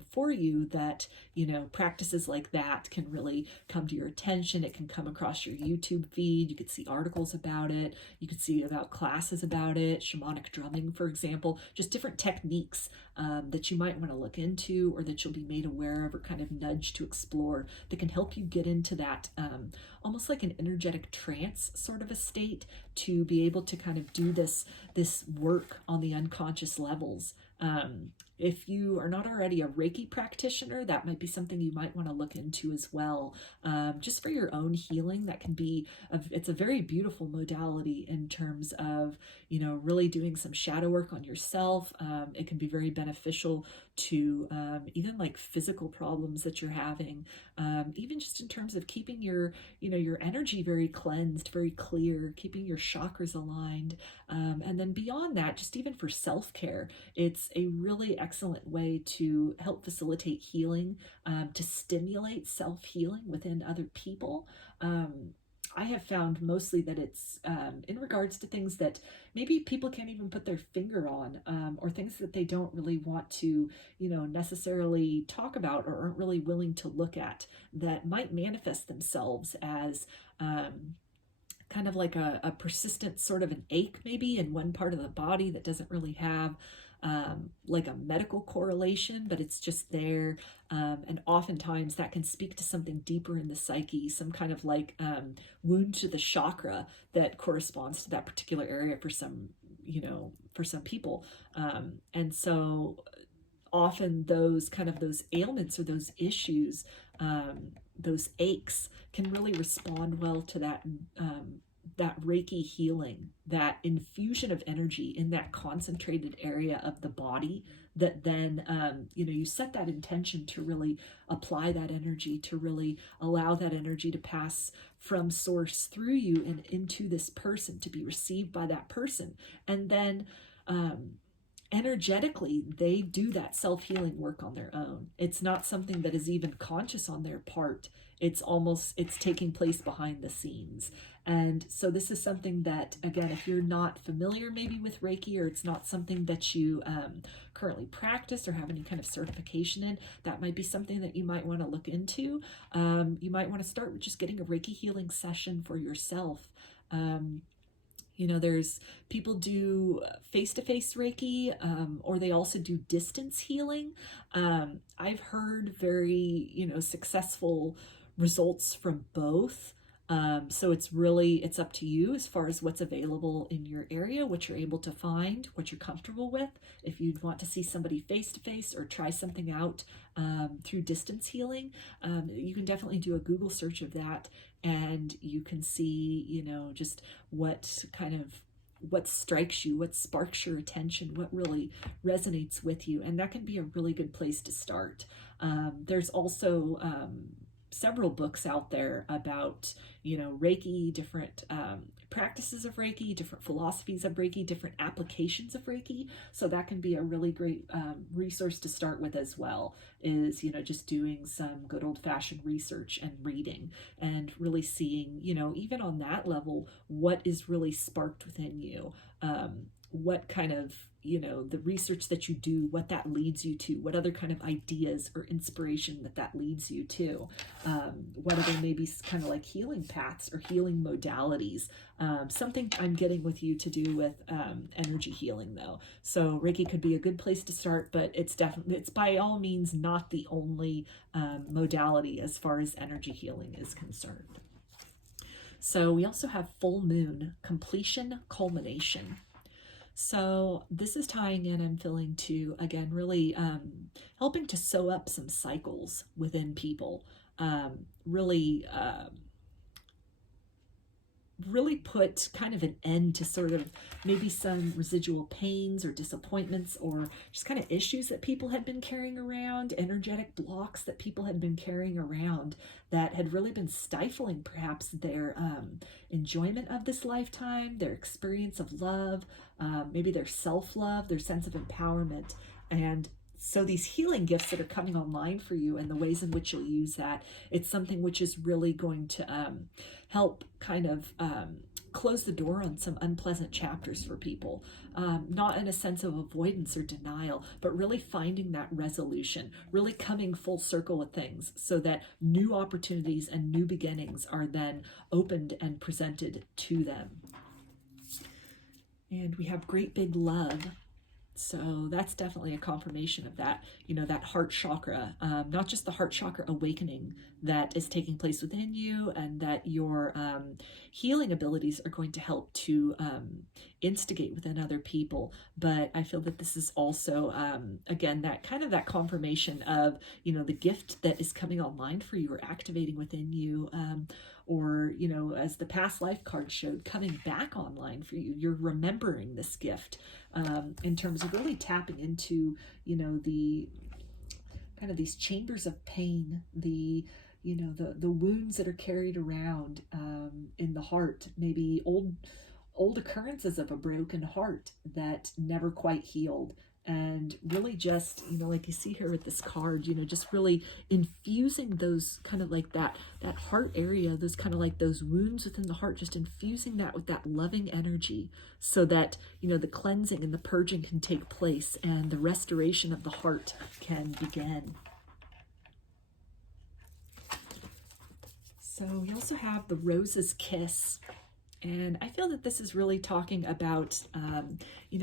for you, that, you know, practices like that can really come to your attention. It can come across your YouTube feed. You could see articles about it. You could see about classes about it, shamanic drumming, for example, just different techniques that you might want to look into, or that you'll be made aware of, or kind of nudged to explore, that can help you get into that almost like an energetic trance sort of a state, to be able to kind of do this work on the unconscious levels. if you are not already a Reiki practitioner, that might be something you might want to look into as well, just for your own healing. That can be, it's a very beautiful modality in terms of, you know, really doing some shadow work on yourself. It can be very beneficial to even like physical problems that you're having, even just in terms of keeping your, you know, your energy very cleansed, very clear, keeping your chakras aligned. And then beyond that, just even for self-care, it's a really excellent way to help facilitate healing, to stimulate self-healing within other people. I have found mostly that it's in regards to things that maybe people can't even put their finger on, or things that they don't really want to, you know, necessarily talk about or aren't really willing to look at, that might manifest themselves as kind of like a persistent sort of an ache maybe in one part of the body that doesn't really have like a medical correlation, but it's just there. And oftentimes that can speak to something deeper in the psyche, some kind of like wound to the chakra that corresponds to that particular area for some, you know, for some people. And so often those kind of those ailments or those issues, those aches can really respond well to that that Reiki healing, that infusion of energy in that concentrated area of the body, that then, you know, you set that intention to really apply that energy, to really allow that energy to pass from source through you and into this person, to be received by that person. And then energetically, they do that self-healing work on their own. It's not something that is even conscious on their part. It's taking place behind the scenes. And so this is something that, again, if you're not familiar maybe with Reiki, or it's not something that you currently practice or have any kind of certification in, that might be something that you might want to look into. You might want to start with just getting a Reiki healing session for yourself. You know, there's people do face-to-face Reiki, or they also do distance healing. I've heard very, you know, successful results from both. So it's up to you as far as what's available in your area, what you're able to find, what you're comfortable with. If you'd want to see somebody face-to-face or try something out through distance healing, you can definitely do a Google search of that, and you can see, you know, just what strikes you, what sparks your attention, what really resonates with you. And that can be a really good place to start. There's also several books out there about, you know, Reiki, different practices of Reiki, different philosophies of Reiki, different applications of Reiki. So that can be a really great resource to start with as well, is, you know, just doing some good old-fashioned research and reading, and really seeing, you know, even on that level, what is really sparked within you, what kind of, you know, the research that you do, what that leads you to, what other kind of ideas or inspiration that leads you to, what other maybe kind of like healing paths or healing modalities. Something I'm getting with you to do with energy healing though. So Reiki could be a good place to start, but it's by all means not the only modality as far as energy healing is concerned. So we also have full moon, completion, culmination. So this is tying in, I'm feeling, to, again, really helping to sew up some cycles within people, really put kind of an end to sort of maybe some residual pains or disappointments, or just kind of issues that people had been carrying around, energetic blocks that people had been carrying around that had really been stifling perhaps their enjoyment of this lifetime, their experience of love, maybe their self-love, their sense of empowerment. And so these healing gifts that are coming online for you, and the ways in which you'll use that, it's something which is really going to help kind of close the door on some unpleasant chapters for people, not in a sense of avoidance or denial, but really finding that resolution, really coming full circle with things, so that new opportunities and new beginnings are then opened and presented to them. And we have great big love. So that's definitely a confirmation of that, that heart chakra, not just the heart chakra awakening that is taking place within you, and that your healing abilities are going to help to instigate within other people. But I feel that this is also, again, that confirmation of, the gift that is coming online for you or activating within you, or, as the past life card showed, coming back online for you. You're remembering this gift, in terms of really tapping into, the kind of these chambers of pain, the wounds that are carried around in the heart, maybe old occurrences of a broken heart that never quite healed. And really just, like you see here with this card, just really infusing those kind of like that heart area, those kind of like those wounds within the heart, just infusing that with that loving energy so that, the cleansing and the purging can take place and the restoration of the heart can begin. So we also have the Rose's Kiss. And I feel that this is really talking about,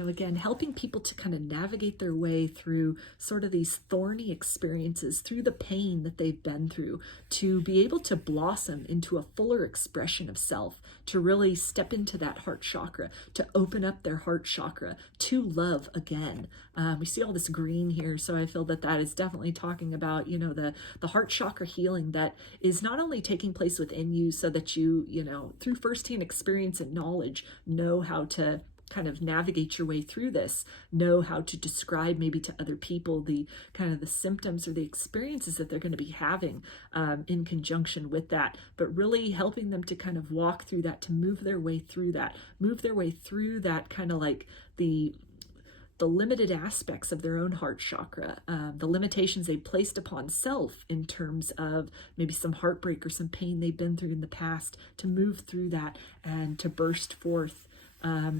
again, helping people to kind of navigate their way through sort of these thorny experiences, through the pain that they've been through, to be able to blossom into a fuller expression of self, to really step into that heart chakra, to open up their heart chakra, to love again. We see all this green here, so I feel that that is definitely talking about, the heart chakra healing that is not only taking place within you so that you, through firsthand experience and knowledge, know how to kind of navigate your way through this, know how to describe maybe to other people the kind of the symptoms or the experiences that they're going to be having in conjunction with that, but really helping them to kind of walk through that, to move their way through that kind of like the limited aspects of their own heart chakra, the limitations they've placed upon self in terms of maybe some heartbreak or some pain they've been through in the past, to move through that and to burst forth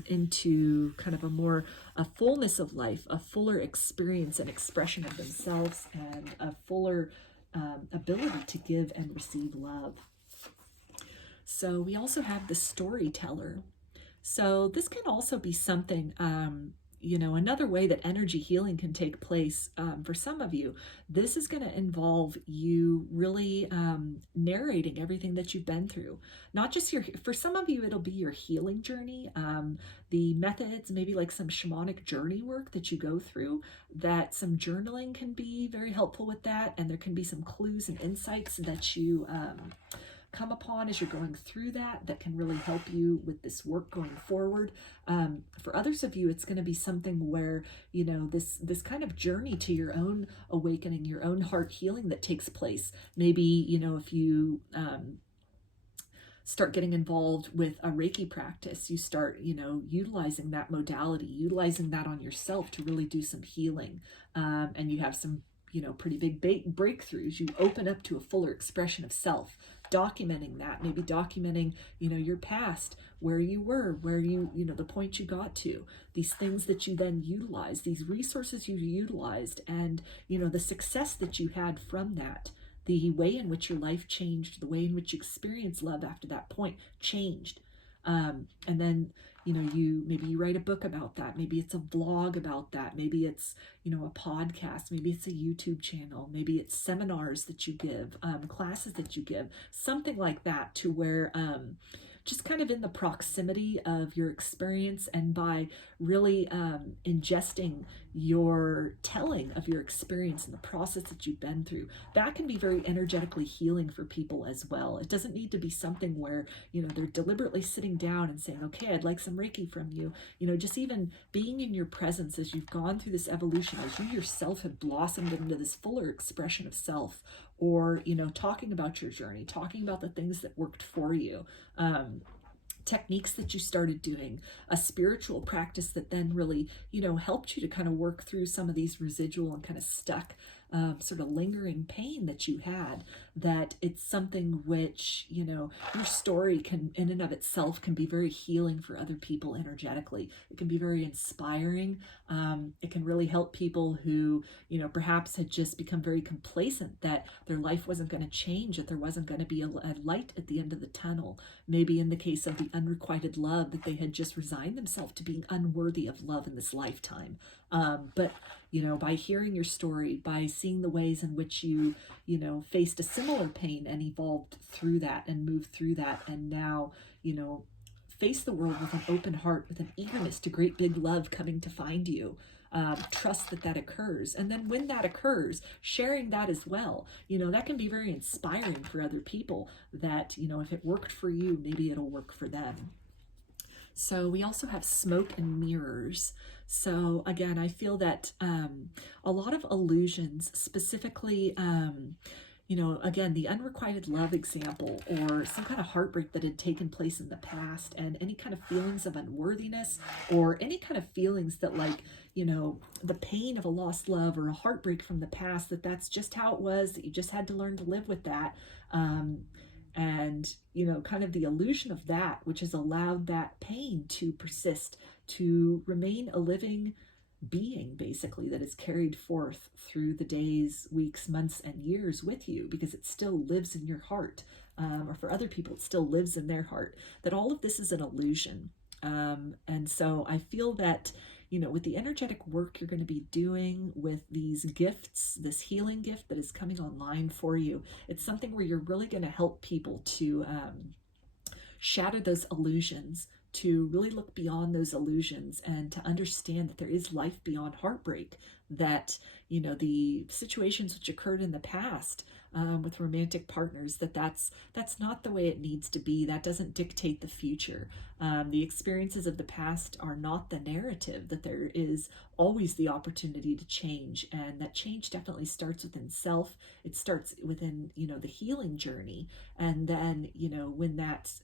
into kind of a fullness of life, a fuller experience and expression of themselves, and a fuller ability to give and receive love. So we also have the storyteller. So this can also be something, another way that energy healing can take place for some of you. This is going to involve you really narrating everything that you've been through. Not just for some of you, it'll be your healing journey, the methods, maybe like some shamanic journey work that you go through, that some journaling can be very helpful with that. And there can be some clues and insights that you come upon as you're going through that can really help you with this work going forward. For others of you, it's going to be something where, this kind of journey to your own awakening, your own heart healing that takes place. Maybe, if you start getting involved with a Reiki practice, you start, utilizing that modality, utilizing that on yourself to really do some healing. And you have some, pretty big breakthroughs. You open up to a fuller expression of self, documenting that, maybe documenting, your past, where you were, where you, the point you got to, these things that you then utilized, these resources you utilized, and, the success that you had from that, the way in which your life changed, the way in which you experienced love after that point changed. And then, maybe you write a book about that. Maybe it's a vlog about that. Maybe it's, a podcast. Maybe it's a YouTube channel. Maybe it's seminars that you give, classes that you give, something like that, to where, just kind of in the proximity of your experience, and by really ingesting your telling of your experience and the process that you've been through, that can be very energetically healing for people as well. It doesn't need to be something where, they're deliberately sitting down and saying, okay, I'd like some Reiki from you. Just even being in your presence as you've gone through this evolution, as you yourself have blossomed into this fuller expression of self, or, talking about your journey, talking about the things that worked for you, techniques that you started doing, a spiritual practice that then really, helped you to kind of work through some of these residual and kind of stuck sort of lingering pain that you had, that it's something which, your story can, in and of itself, can be very healing for other people energetically. It can be very inspiring. It can really help people who, perhaps had just become very complacent that their life wasn't going to change, that there wasn't going to be a light at the end of the tunnel. Maybe in the case of the unrequited love, that they had just resigned themselves to being unworthy of love in this lifetime. But, you know, by hearing your story, by seeing the ways in which you, you know, faced a similar pain and evolved through that and moved through that, and now, you know, face the world with an open heart, with an eagerness to great big love coming to find you. Trust that that occurs. And then when that occurs, sharing that as well, you know, that can be very inspiring for other people, that, you know, if it worked for you, maybe it'll work for them. So we also have smoke and mirrors. So again, I feel that a lot of illusions, specifically, you know, again, the unrequited love example, or some kind of heartbreak that had taken place in the past, and any kind of feelings of unworthiness, or any kind of feelings that, like, you know, the pain of a lost love or a heartbreak from the past, that's just how it was, that you just had to learn to live with that. And, you know, kind of the illusion of that, which has allowed that pain to persist, to remain a living being, basically, that is carried forth through the days, weeks, months, and years with you, because it still lives in your heart. Or for other people, it still lives in their heart. That all of this is an illusion. And so I feel that, you know, with the energetic work you're going to be doing with these gifts, this healing gift that is coming online for you, it's something where you're really going to help people to shatter those illusions, to really look beyond those illusions, and to understand that there is life beyond heartbreak, that, you know, the situations which occurred in the past with romantic partners, that's not the way it needs to be. That doesn't dictate the future. The experiences of the past are not the narrative, that there is always the opportunity to change, and that change definitely starts within self. It starts within, you know, the healing journey, and then, you know, when that's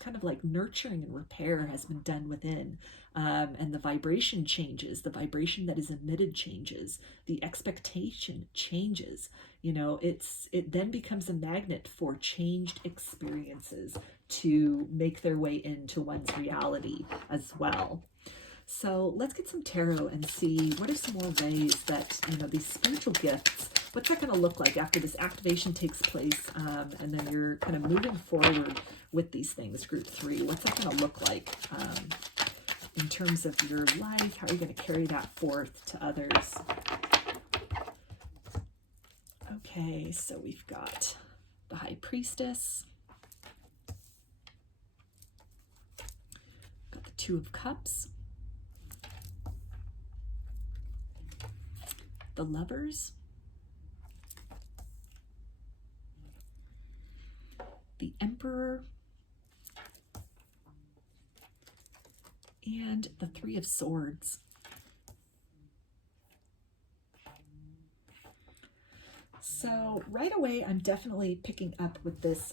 kind of like nurturing and repair has been done within, and the vibration changes, the vibration that is emitted changes, the expectation changes, you know, it then becomes a magnet for changed experiences to make their way into one's reality as well. So let's get some tarot and see what are some more ways that, you know, these spiritual gifts, what's that going to look like after this activation takes place, and then you're kind of moving forward with these things, group 3. What's that going to look like in terms of your life? How are you going to carry that forth to others? Okay, so we've got the High Priestess, got the Two of Cups, the Lovers, the Emperor, and the Three of Swords. So right away, I'm definitely picking up with this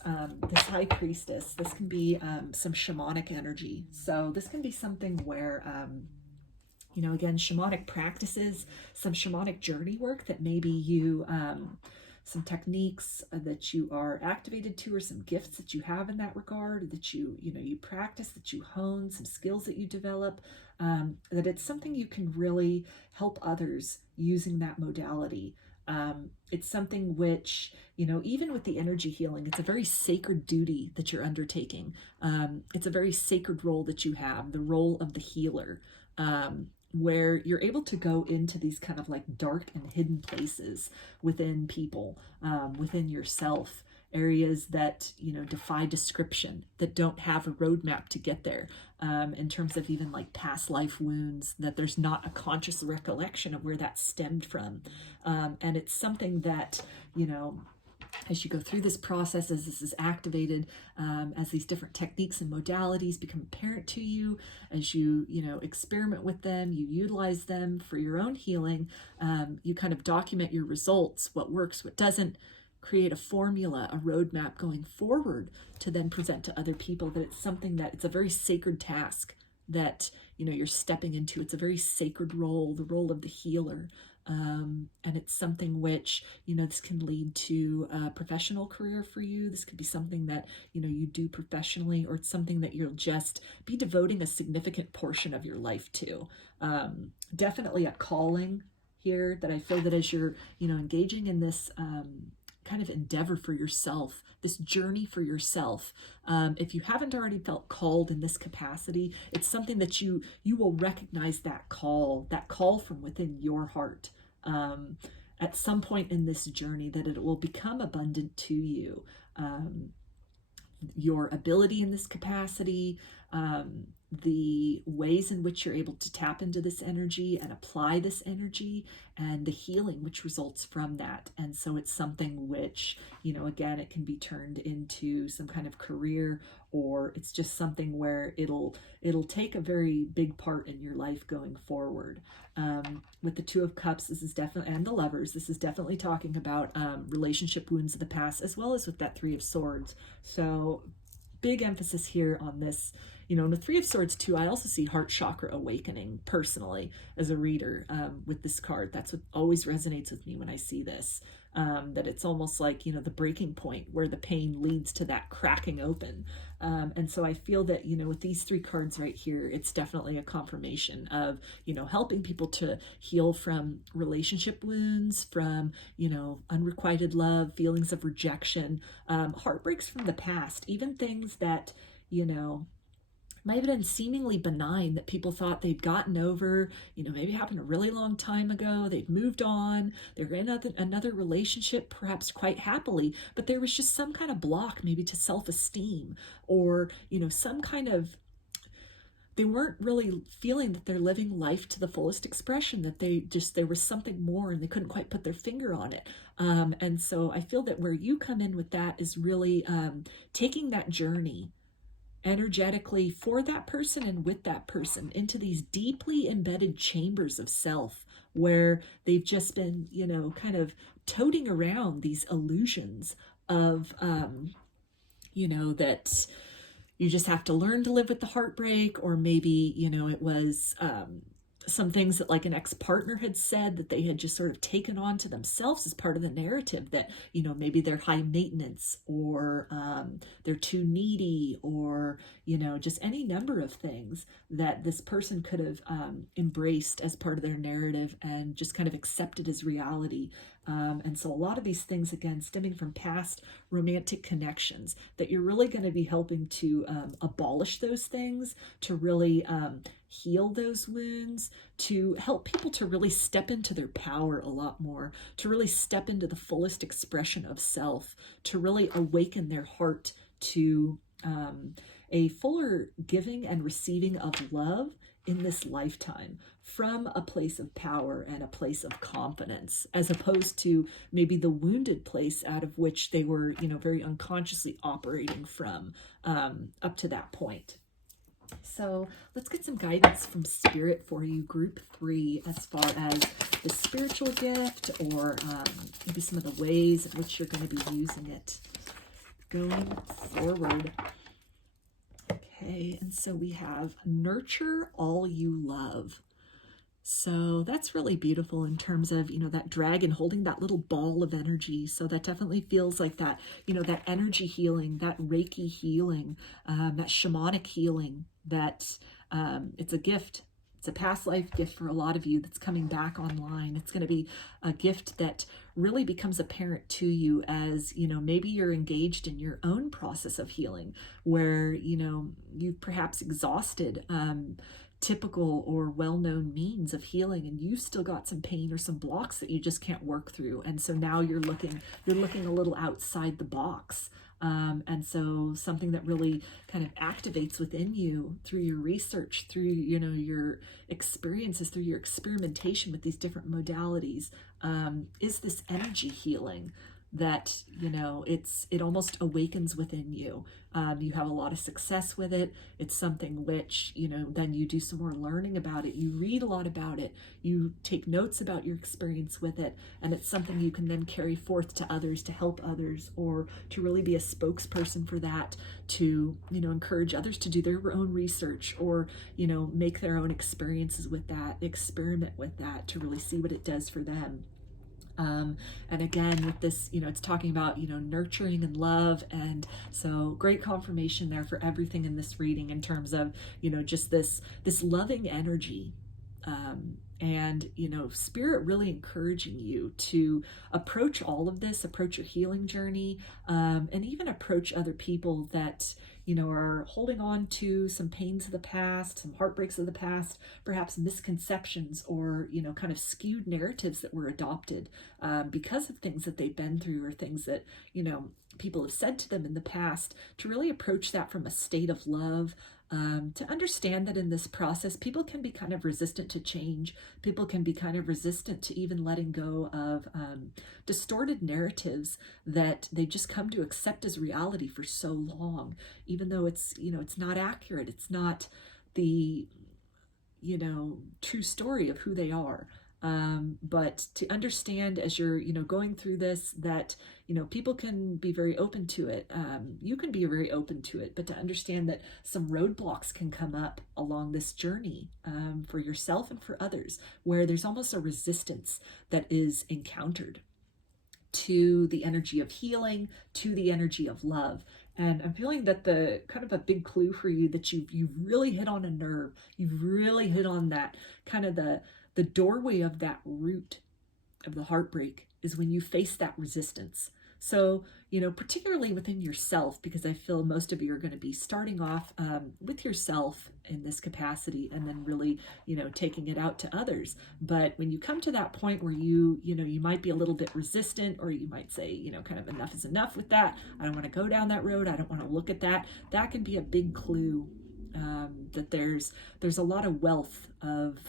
this High Priestess. This can be some shamanic energy. So this can be something where, you know, again, shamanic practices, some shamanic journey work that maybe you, some techniques that you are activated to, or some gifts that you have in that regard, that you know, you practice, that you hone, some skills that you develop, that it's something you can really help others using that modality. It's something which, you know, even with the energy healing, it's a very sacred duty that you're undertaking. It's a very sacred role that you have, the role of the healer, where you're able to go into these kind of like dark and hidden places within people, within yourself, areas that, you know, defy description, that don't have a roadmap to get there, in terms of even like past life wounds, that there's not a conscious recollection of where that stemmed from. And it's something that, you know, as you go through this process, as this is activated, as these different techniques and modalities become apparent to you, as you know, experiment with them, you utilize them for your own healing, you kind of document your results, what works, what doesn't, create a formula, a roadmap going forward to then present to other people, that it's something that it's a very sacred task that, you know, you're stepping into. It's a very sacred role, the role of the healer. And it's something which, you know, this can lead to a professional career for you. This could be something that, you know, you do professionally, or it's something that you'll just be devoting a significant portion of your life to. Definitely a calling here, that I feel that as you're, you know, engaging in this kind of endeavor for yourself, this journey for yourself. If you haven't already felt called in this capacity, it's something that you will recognize that call from within your heart at some point in this journey, that it will become abundant to you. Your ability in this capacity, the ways in which you're able to tap into this energy and apply this energy, and the healing which results from that. And so it's something which, again, it can be turned into some kind of career, or it's just something where it'll take a very big part in your life going forward. With the Two of Cups, this is definitely, and the Lovers, this is definitely talking about relationship wounds of the past, as well as with that Three of Swords. So big emphasis here on this. In the Three of Swords too, I also see heart chakra awakening personally as a reader with this card. That's what always resonates with me when I see this, that it's almost like, the breaking point where the pain leads to that cracking open. And so I feel that, with these three cards right here, it's definitely a confirmation of, helping people to heal from relationship wounds, from, unrequited love, feelings of rejection, heartbreaks from the past, even things that, might have been seemingly benign that people thought they'd gotten over, maybe happened a really long time ago. They've moved on. They're in another relationship, perhaps quite happily, but there was just some kind of block maybe to self-esteem, or, some kind of, they weren't really feeling that they're living life to the fullest expression, that there was something more and they couldn't quite put their finger on it. And so I feel that where you come in with that is really taking that journey energetically for that person and with that person into these deeply embedded chambers of self, where they've just been, kind of toting around these illusions of, that you just have to learn to live with the heartbreak, or maybe, it was some things that like an ex-partner had said that they had just sort of taken on to themselves as part of the narrative, that, maybe they're high maintenance, or they're too needy, or, just any number of things that this person could have embraced as part of their narrative and just kind of accepted as reality. And so a lot of these things, again, stemming from past romantic connections, that you're really going to be helping to abolish those things, to really heal those wounds, to help people to really step into their power a lot more, to really step into the fullest expression of self, to really awaken their heart to a fuller giving and receiving of love in this lifetime, from a place of power and a place of confidence, as opposed to maybe the wounded place out of which they were, very unconsciously operating from up to that point. So let's get some guidance from Spirit for you, Group 3, as far as the spiritual gift, or maybe some of the ways in which you're going to be using it going forward. Okay, and so we have nurture all you love. So that's really beautiful in terms of, that dragon holding that little ball of energy. So that definitely feels like that, that energy healing, that Reiki healing, that shamanic healing, that it's a gift. It's a past life gift for a lot of you that's coming back online. It's going to be a gift that really becomes apparent to you as, maybe you're engaged in your own process of healing, where, you've perhaps exhausted typical or well-known means of healing, and you've still got some pain or some blocks that you just can't work through. And so now you're looking a little outside the box. And so something that really kind of activates within you through your research, through, your experiences, through your experimentation with these different modalities, is this energy healing that, it almost awakens within you. You have a lot of success with it. It's something which, then you do some more learning about it. You read a lot about it. You take notes about your experience with it. And it's something you can then carry forth to others, to help others, or to really be a spokesperson for that, to, encourage others to do their own research, or, make their own experiences with that, experiment with that, to really see what it does for them. And again, with this, it's talking about, nurturing and love. And so great confirmation there for everything in this reading in terms of, just this loving energy, And, you know, Spirit really encouraging you to approach all of this, approach your healing journey, and even approach other people that, you know, are holding on to some pains of the past, some heartbreaks of the past, perhaps misconceptions or, you know, kind of skewed narratives that were adopted because of things that they've been through or things that, you know, people have said to them in the past, to really approach that from a state of love. To understand that in this process, people can be kind of resistant to change. People can be kind of resistant to even letting go of distorted narratives that they just come to accept as reality for so long, even though it's, you know, it's not accurate. It's not the, you know, true story of who they are. But to understand as you're, you know, going through this, that, you know, people can be very open to it. You can be very open to it, but to understand that some roadblocks can come up along this journey for yourself and for others, where there's almost a resistance that is encountered to the energy of healing, to the energy of love. And I'm feeling that the kind of a big clue for you that you've really hit on a nerve. You've really hit on that kind of the doorway of that root of the heartbreak is when you face that resistance. So, you know, particularly within yourself, because I feel most of you are going to be starting off with yourself in this capacity and then really, you know, taking it out to others. But when you come to that point where you know, you might be a little bit resistant, or you might say, you know, kind of enough is enough with that. I don't want to go down that road. I don't want to look at that. That can be a big clue that there's a lot of wealth of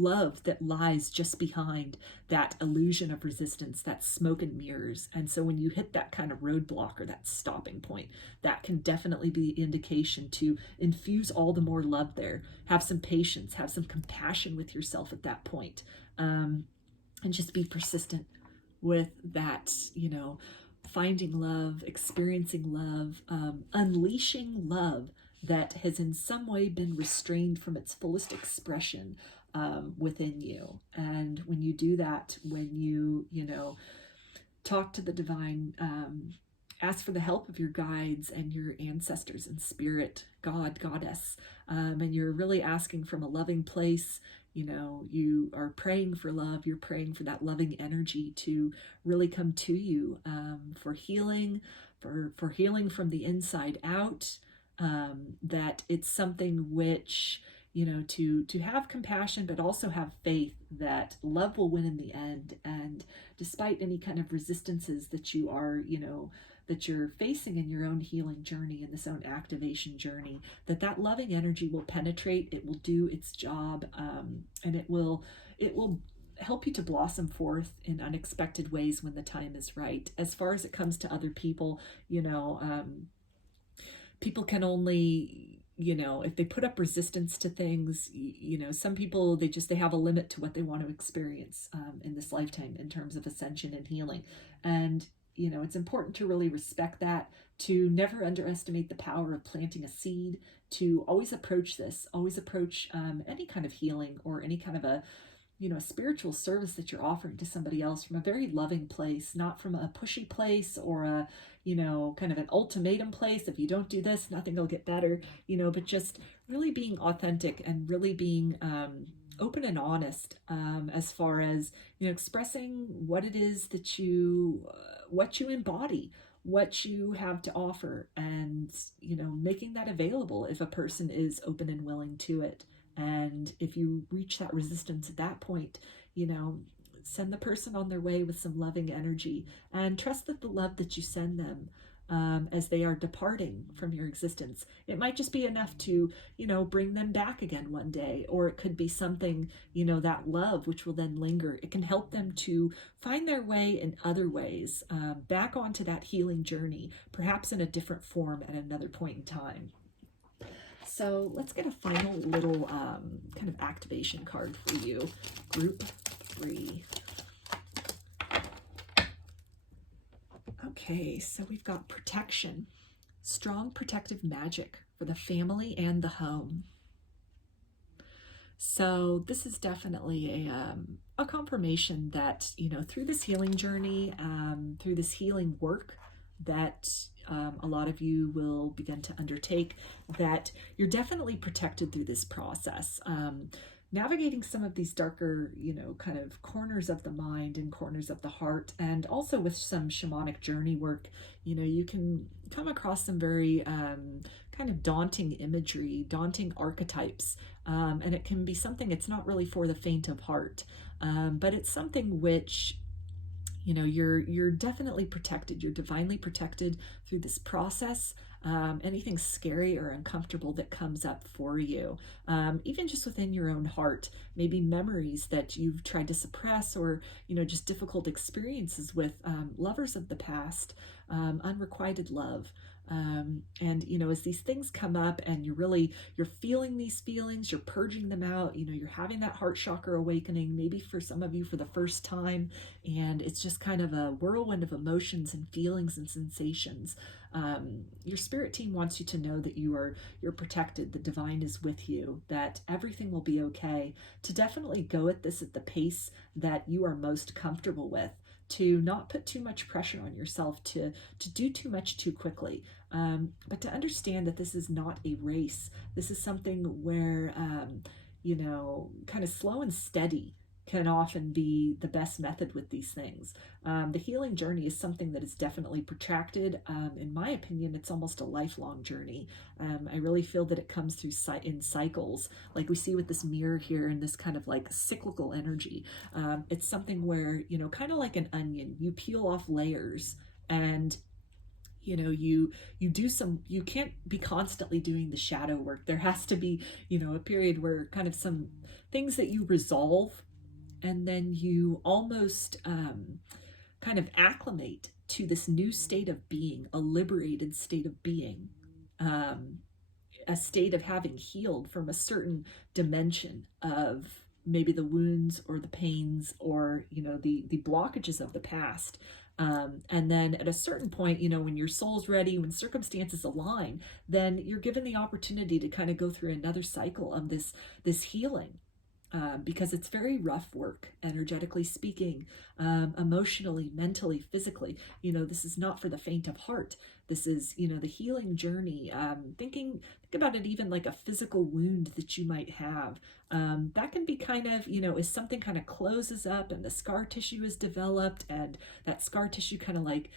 love that lies just behind that illusion of resistance, that smoke and mirrors. And so when you hit that kind of roadblock or that stopping point, that can definitely be indication to infuse all the more love there. Have some patience, have some compassion with yourself at that point, and just be persistent with that, you know, finding love, experiencing love, unleashing love that has in some way been restrained from its fullest expression within you. And when you do that, when you know, talk to the divine, ask for the help of your guides and your ancestors and spirit, God, goddess, and you're really asking from a loving place, you know, you are praying for love, you're praying for that loving energy to really come to you, for healing, for healing from the inside out, that it's something which, you know, to have compassion, but also have faith that love will win in the end. And despite any kind of resistances that you are, you know, that you're facing in your own healing journey, in this own activation journey, that loving energy will penetrate, it will do its job, and it will help you to blossom forth in unexpected ways when the time is right. As far as it comes to other people, you know, people can only, you know, if they put up resistance to things, you know, some people, they have a limit to what they want to experience in this lifetime in terms of ascension and healing. And, you know, it's important to really respect that, to never underestimate the power of planting a seed, to always approach any kind of healing or any kind of a, you know, a spiritual service that you're offering to somebody else from a very loving place, not from a pushy place or a, you know, kind of an ultimatum place. If you don't do this, nothing will get better, you know, but just really being authentic and really being open and honest as far as, you know, expressing what it is that what you embody, what you have to offer, and, you know, making that available if a person is open and willing to it. And if you reach that resistance at that point, you know, send the person on their way with some loving energy, and trust that the love that you send them as they are departing from your existence, it might just be enough to, you know, bring them back again one day. Or it could be something, you know, that love which will then linger. It can help them to find their way in other ways, back onto that healing journey, perhaps in a different form at another point in time. So let's get a final little kind of activation card for you. Group 3. Okay, so we've got protection. Strong protective magic for the family and the home. So this is definitely a confirmation that, you know, through this healing journey, through this healing work that a lot of you will begin to undertake, that you're definitely protected through this process. navigating some of these darker, kind of corners of the mind and corners of the heart. And also with some shamanic journey work, you can come across some very kind of daunting imagery, daunting archetypes. And it can be something, it's not really for the faint of heart, but it's something which, you're definitely protected. You're divinely protected through this process. Anything scary or uncomfortable that comes up for you, even just within your own heart, maybe memories that you've tried to suppress, or just difficult experiences with lovers of the past, unrequited love. And as these things come up and you're feeling these feelings, you're purging them out, you're having that heart chakra awakening, maybe for some of you for the first time, and it's just kind of a whirlwind of emotions and feelings and sensations. Your spirit team wants you to know that you're protected, the divine is with you, that everything will be okay, to definitely go at this at the pace that you are most comfortable with, to not put too much pressure on yourself to do too much too quickly, but to understand that this is not a race. This is something where, kind of slow and steady can often be the best method with these things. The healing journey is something that is definitely protracted. In my opinion, it's almost a lifelong journey. I really feel that it comes through in cycles, like we see with this mirror here, and this kind of like cyclical energy. It's something where, kind of like an onion, you peel off layers, and you do some, you can't be constantly doing the shadow work. There has to be, a period where kind of some things that you resolve, and then you almost kind of acclimate to this new state of being, a liberated state of being, a state of having healed from a certain dimension of maybe the wounds or the pains, or the blockages of the past. And then at a certain point, when your soul's ready, when circumstances align, then you're given the opportunity to kind of go through another cycle of this healing. Because it's very rough work, energetically speaking, emotionally, mentally, physically. This is not for the faint of heart. This is, the healing journey. Think about it even like a physical wound that you might have. That can be kind of, as something kind of closes up and the scar tissue is developed, and that scar tissue kind of like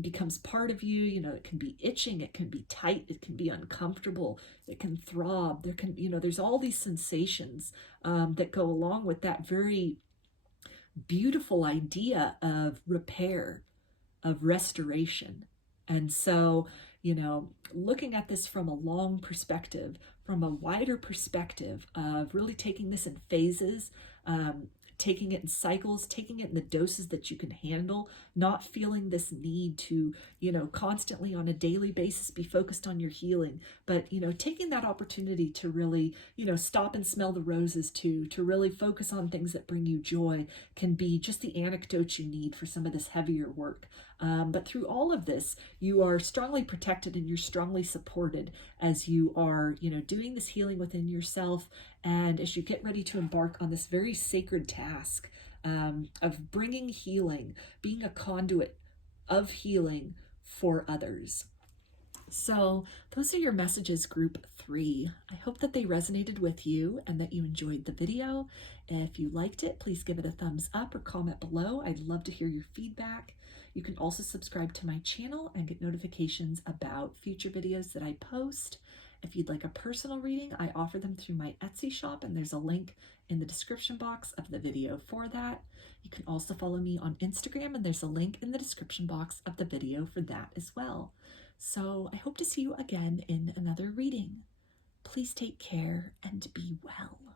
becomes part of you. It can be itching, it can be tight, it can be uncomfortable, it can throb, there can, there's all these sensations that go along with that very beautiful idea of repair, of restoration. And so, looking at this from a long perspective, from a wider perspective of really taking this in phases, taking it in cycles, taking it in the doses that you can handle, not feeling this need to, constantly on a daily basis be focused on your healing, but, taking that opportunity to really, stop and smell the roses, to really focus on things that bring you joy, can be just the anecdote you need for some of this heavier work. But through all of this, you are strongly protected and you're strongly supported as you are, doing this healing within yourself, and as you get ready to embark on this very sacred task of bringing healing, being a conduit of healing for others. So those are your messages, group 3. I hope that they resonated with you and that you enjoyed the video. If you liked it, please give it a thumbs up or comment below. I'd love to hear your feedback. You can also subscribe to my channel and get notifications about future videos that I post. If you'd like a personal reading, I offer them through my Etsy shop, and there's a link in the description box of the video for that. You can also follow me on Instagram, and there's a link in the description box of the video for that as well. So I hope to see you again in another reading. Please take care and be well.